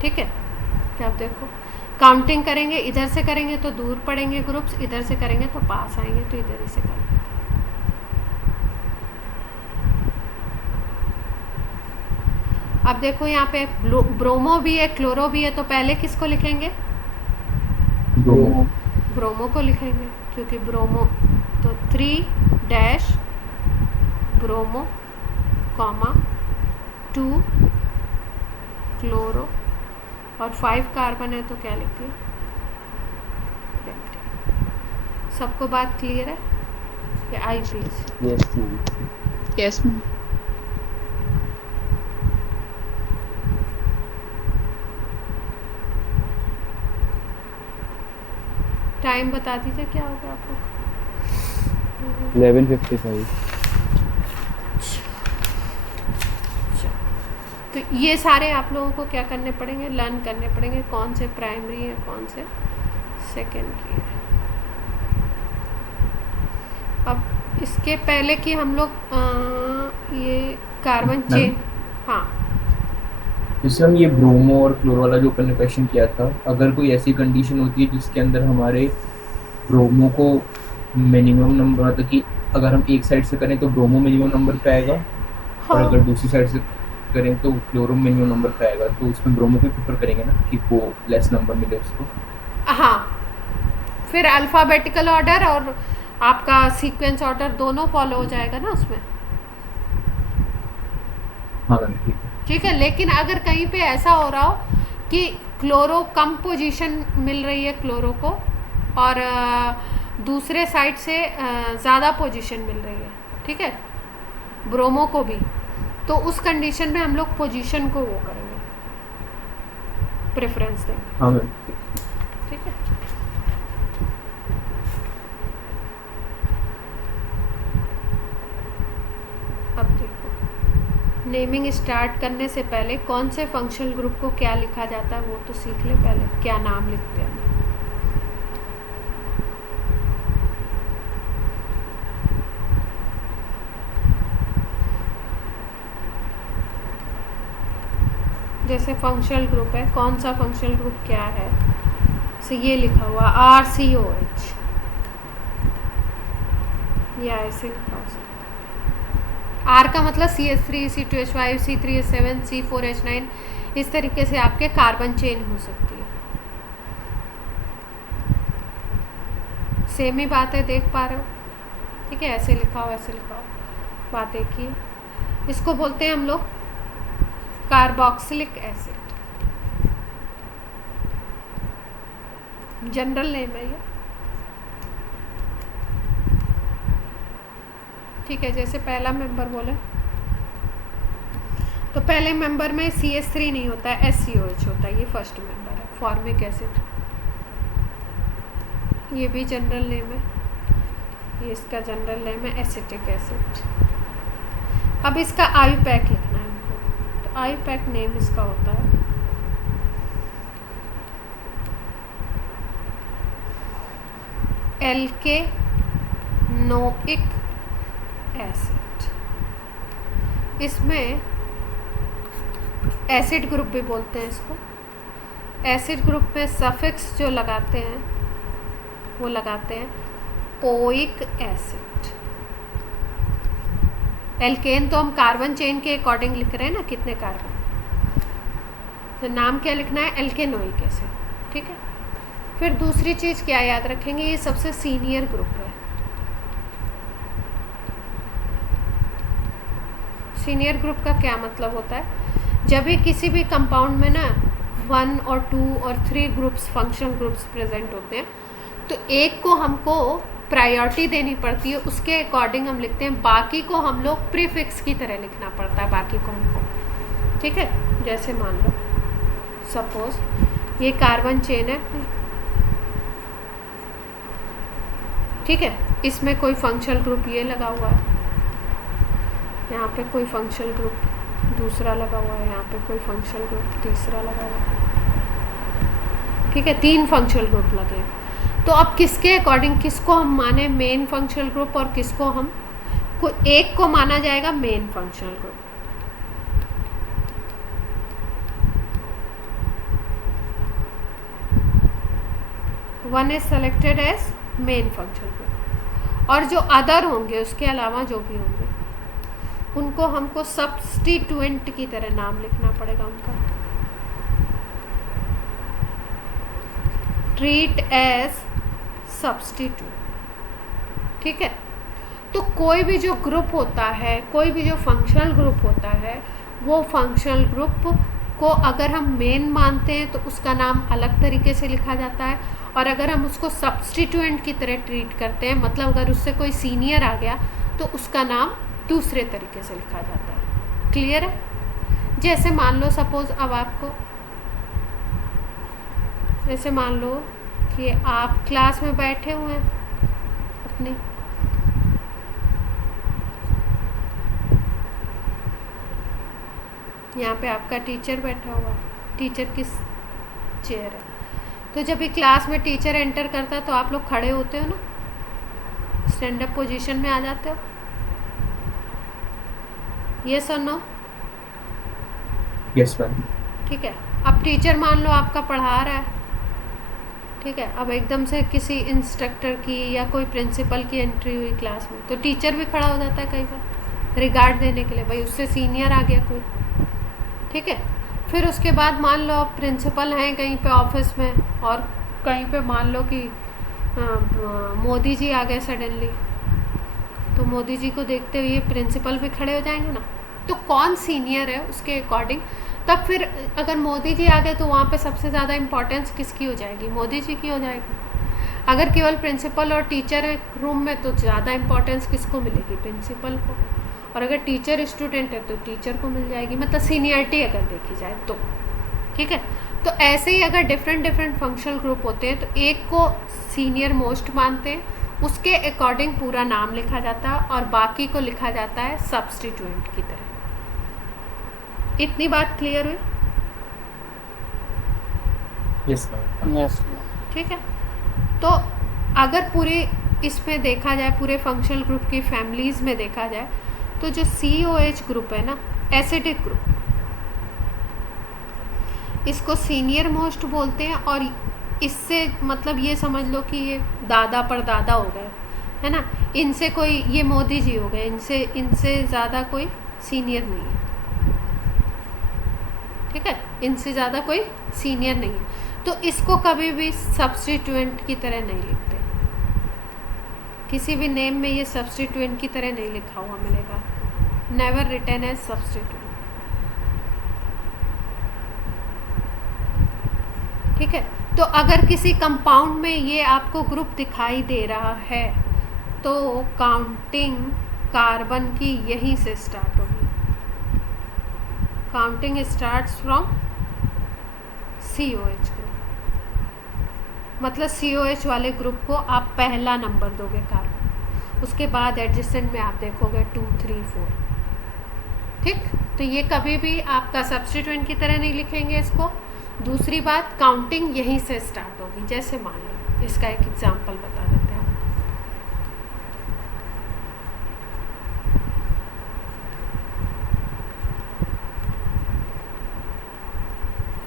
ठीक है, तो अब देखो काउंटिंग करेंगे, इधर से करेंगे तो दूर पड़ेंगे ग्रुप्स, इधर से करेंगे तो पास आएंगे, तो इधर ही से करेंगे। अब देखो यहाँ पे ब्रोमो भी है, क्लोरो भी है, तो पहले किसको लिखेंगे, ब्रोमो। ब्रोमो को लिखेंगे, क्योंकि ब्रोमो, तो 3 डैश ब्रोमो कॉमा 2 क्लोरो और 5 कार्बन है, तो क्या लिखिए, सबको बात क्लियर है? ये आई please. Yes ma'am. Yes ma'am. Time बता दीजिए क्या होगा आपको। 11:55। तो ये सारे आप लोगों को क्या करने पड़ेंगे, लर्न करने पड़ेंगे, कौन से प्राइमरी है कौन से सेकेंडरी है। अब इसके पहले कि हम लोग ये कार्बन चेन, हाँ जैसे हम ये ब्रोमो और क्लोरो वाला जो अपन ने क्वेश्चन किया था, अगर कोई ऐसी कंडीशन होती है जिसके अंदर हमारे ब्रोमो को मिनिमम नंबर, मतलब कि अगर हम एक साइड से करें तो ब्रोमो मिनिमम नंबर पे आएगा, और अगर दूसरी साइड से करें तो क्लोरो मिनिमम नंबर पे आएगा, तो उसमें ब्रोमो को प्रेफर करेंगे ना कि वो लेस नंबर मिले उसको। हाँ, फिर अल्फ़ाबेटिकल ऑर्डर और आपका सीक्वेंस ऑर्डर दोनों फॉलो हो जाएगा ना उसमें। हाँ मैम ठीक है। ठीक है, लेकिन अगर कहीं पे ऐसा हो रहा हो कि क्लोरो कम पोजीशन मिल रही है क्लोरो को, और दूसरे साइड से ज़्यादा पोजीशन मिल रही है, ठीक है, ब्रोमो को भी, तो उस कंडीशन में हम लोग पोजीशन को वो करेंगे, प्रेफरेंस देंगे। हाँ मैम। ठीक है, अब देखो नेमिंग स्टार्ट करने से पहले कौन से फंक्शनल ग्रुप को क्या लिखा जाता है वो तो सीख ले पहले, क्या नाम लिखते हैं। जैसे फंक्शनल ग्रुप है, कौन सा फंक्शनल ग्रुप क्या है, तो ये लिखा हुआ RCOH, या ऐसे लिखा हो सकता है। R का मतलब CH3 C2H5 C3H7 C4H9, इस तरीके से आपके कार्बन चेन हो सकती है। सेम ही बात है, देख पा रहे हो, ठीक है, ऐसे लिखा हो ऐसे लिखा हो, बात एक ही है। इसको बोलते हैं हम लोग कार्बोक्सिलिक एसिड, जनरल नेम है ये, ठीक है। जैसे पहला मेंबर बोले तो पहले मेंबर में CH3 नहीं होता है, SCOH होता है, ये फर्स्ट मेंबर है, फॉर्मिक एसिड, ये भी जनरल नेम है, ये इसका जनरल नेम है एसिटिक एसिड। अब इसका आईयूपैक लिखना है हमको, तो आईयूपैक नेम इसका होता है एल्केनोइक एसिड। इसमें एसिड ग्रुप भी बोलते हैं इसको। एसिड ग्रुप में सफिक्स जो लगाते हैं वो लगाते हैं ओइक एसिड। एल्केन तो हम कार्बन चेन के अकॉर्डिंग लिख रहे हैं ना, कितने कार्बन, तो नाम क्या लिखना है, एल्केनोइक एसिड। ठीक है, फिर दूसरी चीज़ क्या याद रखेंगे, ये सबसे सीनियर ग्रुप है। सीनियर ग्रुप का क्या मतलब होता है, जब भी किसी भी कंपाउंड में ना 1 और 2 और 3 ग्रुप्स, फंक्शनल ग्रुप्स प्रेजेंट होते हैं, तो एक को हमको प्रायोरिटी देनी पड़ती है, उसके अकॉर्डिंग हम लिखते हैं, बाकी को हम लोग प्रीफिक्स की तरह लिखना पड़ता है बाकी को हमको। ठीक है, जैसे मान लो सपोज ये कार्बन चेन है, ठीक है, इसमें कोई फंक्शनल ग्रुप ये लगा हुआ है, यहाँ पे कोई फंक्शनल ग्रुप दूसरा लगा हुआ है, यहाँ पे कोई फंक्शनल ग्रुप तीसरा लगा हुआ है। ठीक है, 3 फंक्शनल ग्रुप लगे। तो अब किसके अकॉर्डिंग किसको हम माने मेन फंक्शनल ग्रुप और किसको हम एक को माना जाएगा main functional group. One is selected as main functional group, और जो अदर होंगे उसके अलावा जो भी होंगे उनको हमको सब्स्टिट्यूएंट की तरह नाम लिखना पड़ेगा उनका। Treat as substitute. ठीक है, तो कोई भी जो ग्रुप होता है, कोई भी जो फंक्शनल ग्रुप होता है, वो फंक्शनल ग्रुप को अगर हम मेन मानते हैं तो उसका नाम अलग तरीके से लिखा जाता है, और अगर हम उसको सब्स्टिट्यूएंट की तरह ट्रीट करते हैं, मतलब अगर उससे कोई सीनियर आ गया तो उसका नाम दूसरे तरीके से लिखा जाता है। क्लियर है? जैसे मान लो सपोज अब आपको, जैसे मान लो कि आप क्लास में बैठे हुए हैं अपनी, यहाँ पे आपका टीचर बैठा हुआ है, टीचर किस चेयर है, तो जब भी क्लास में टीचर एंटर करता है तो आप लोग खड़े होते हो ना, स्टैंड अप पोजीशन में आ जाते हो, यस और नो? Yes ma'am. ठीक है, अब टीचर मान लो आपका पढ़ा रहा है, ठीक है, अब एकदम से किसी इंस्ट्रक्टर की या कोई प्रिंसिपल की एंट्री हुई क्लास में, तो टीचर भी खड़ा हो जाता है कई बार रिगार्ड देने के लिए, भाई उससे सीनियर आ गया कोई। ठीक है, फिर उसके बाद मान लो आप प्रिंसिपल हैं कहीं पे ऑफिस में, और कहीं पे मान लो कि मोदी जी आ गए सडनली, तो मोदी जी को देखते हुए प्रिंसिपल भी खड़े हो जाएंगे ना, तो कौन सीनियर है उसके अकॉर्डिंग, तब फिर अगर मोदी जी आ गए तो वहाँ पे सबसे ज़्यादा इम्पोर्टेंस किसकी हो जाएगी, मोदी जी की हो जाएगी। अगर केवल प्रिंसिपल और टीचर है रूम में तो ज़्यादा इम्पोर्टेंस किसको मिलेगी, प्रिंसिपल को, और अगर टीचर स्टूडेंट है तो टीचर को मिल जाएगी, मतलब सीनियरिटी अगर देखी जाए तो। ठीक है, तो ऐसे ही अगर डिफरेंट फंक्शनल ग्रुप होते हैं तो एक को सीनियर मोस्ट मानते हैं, उसके अकॉर्डिंग पूरा नाम लिखा जाता है, और बाकी को लिखा जाता है सब्स्टिट्यूएंट की तरह। इतनी बात क्लियर हुई? Yes ma'am. यस। ठीक है, तो अगर पूरे इसमें देखा जाए, पूरे फंक्शनल ग्रुप की फैमिलीज़ में देखा जाए, तो जो COH ग्रुप है ना, एसिडिक ग्रुप, इसको सीनियर मोस्ट बोलते हैं, और इससे मतलब ये समझ लो कि ये दादा परदादा हो गए, है ना, इनसे कोई, ये मोदी जी हो गए, इनसे ज़्यादा कोई सीनियर नहीं है। ठीक है, इनसे ज़्यादा कोई सीनियर नहीं है, तो इसको कभी भी सब्स्टिट्यूएंट की तरह नहीं लिखते, किसी भी नेम में ये सब्स्टिट्यूएंट की तरह नहीं लिखा हुआ मिलेगा, नेवर रिटन एज सब्स्टिट्यूएंट। ठीक है, तो अगर किसी कंपाउंड में ये आपको ग्रुप दिखाई दे रहा है तो काउंटिंग कार्बन की यहीं से स्टार्ट होगी, counting starts from COH group, मतलब COH वाले ग्रुप को आप पहला नंबर दोगे कार्बन, उसके बाद एडजेसेंट में आप देखोगे 2, 3, 4। ठीक, तो ये कभी भी आपका सब्स्टिट्यूएंट की तरह नहीं लिखेंगे इसको। दूसरी बात, काउंटिंग यहीं से स्टार्ट होगी, जैसे मान लो इसका एक एग्जांपल बता देते हैं।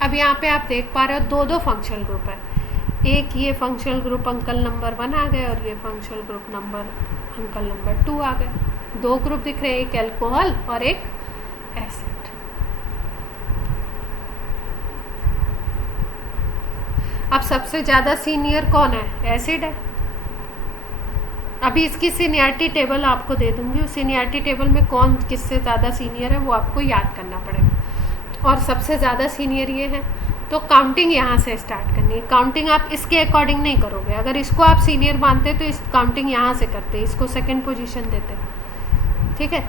अब यहाँ पे आप देख पा रहे हो 2 फंक्शनल ग्रुप है, एक ये फंक्शनल ग्रुप अंकल नंबर 1 आ गए और ये functional group number uncle number 2 आ गए। 2 ग्रुप दिख रहे हैं, एक अल्कोहल और एक एसिड। अब सबसे ज़्यादा सीनियर कौन है? एसिड है। अभी इसकी सीनियरिटी टेबल आपको दे दूंगी, उस सीनियरिटी टेबल में कौन किससे ज़्यादा सीनियर है वो आपको याद करना पड़ेगा। और सबसे ज़्यादा सीनियर ये है, तो काउंटिंग यहाँ से स्टार्ट करनी है। काउंटिंग आप इसके अकॉर्डिंग नहीं करोगे, अगर इसको आप सीनियर मानते तो इस काउंटिंग यहाँ से करते, इसको सेकंड पोजीशन देते, ठीक है।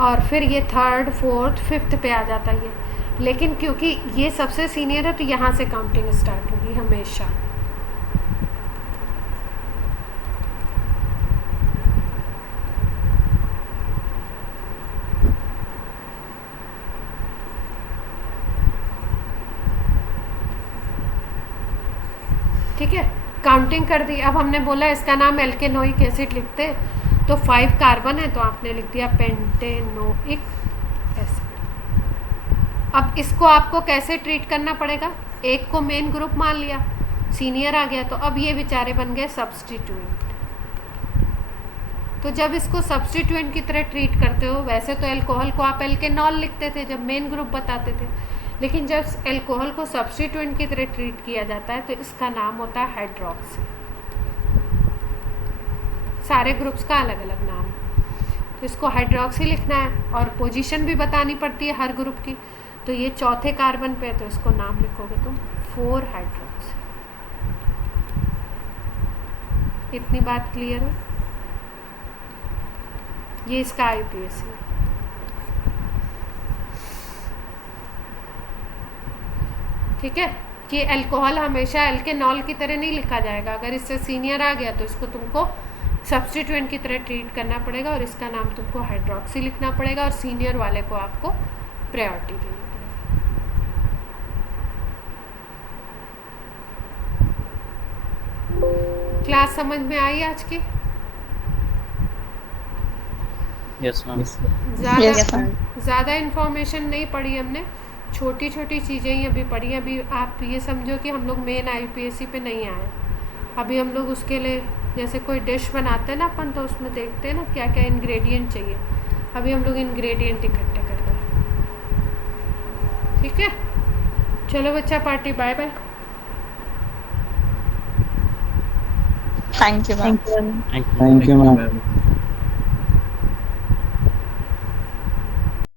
और फिर ये थर्ड, फोर्थ, फिफ्थ पे आ जाता ये, लेकिन क्योंकि ये सबसे सीनियर है तो यहाँ से काउंटिंग स्टार्ट होगी हमेशा। ठीक है, काउंटिंग कर दी। अब हमने बोला इसका नाम एल्केनोइक एसिड लिखते, तो 5 कार्बन है तो आपने लिख दिया पेंटेनोइक एसिड। अब इसको आपको कैसे ट्रीट करना पड़ेगा? एक को मेन ग्रुप मान लिया, सीनियर आ गया, तो अब ये बेचारे बन गए सब्स्टिट्यूएंट। तो जब इसको सब्स्टिट्यूएंट की तरह ट्रीट करते हो, वैसे तो अल्कोहल को आप एल्केनॉल लिखते थे जब मेन ग्रुप बताते थे, लेकिन जब अल्कोहल को सब्स्टिट्यूएंट की तरह ट्रीट किया जाता है तो इसका नाम होता है हाइड्रोक्सी। सारे ग्रुप्स का अलग अलग नाम, तो इसको हाइड्रोक्सी लिखना है और पोजीशन भी बतानी पड़ती है हर ग्रुप की। तो ये चौथे कार्बन पे है तो इसको नाम लिखोगे तुम 4 हाइड्रोक्सी। इतनी बात क्लियर है? ये इसका IUPAC है। ठीक है, कि अल्कोहल हमेशा एल्केनॉल की तरह नहीं लिखा जाएगा, अगर इससे सीनियर आ गया तो इसको तुमको सब्स्टिट्यूएंट की तरह ट्रीट करना पड़ेगा और इसका नाम तुमको हाइड्रोक्सी लिखना पड़ेगा और सीनियर वाले को आपको प्रायोरिटी देनी पड़ेगी। क्लास समझ में आई आज की? Yes ma'am. ज़्यादा इन्फॉर्मेशन नहीं पढ़ी हमने, छोटी छोटी चीज़ें ही अभी पढ़ी। अभी आप ये समझो कि हम लोग मेन IUPAC पे नहीं आए। अभी हम लोग उसके लिए जैसे कोई डिश बनाते हैं ना अपन, तो उसमें देखते हैं ना क्या क्या इंग्रेडिएंट चाहिए। अभी हम लोग इंग्रेडिएंट इकट्ठे कर रहे हैं। ठीक है, चलो बच्चा party, bye bye. Thank you ma'am. Thank you ma'am.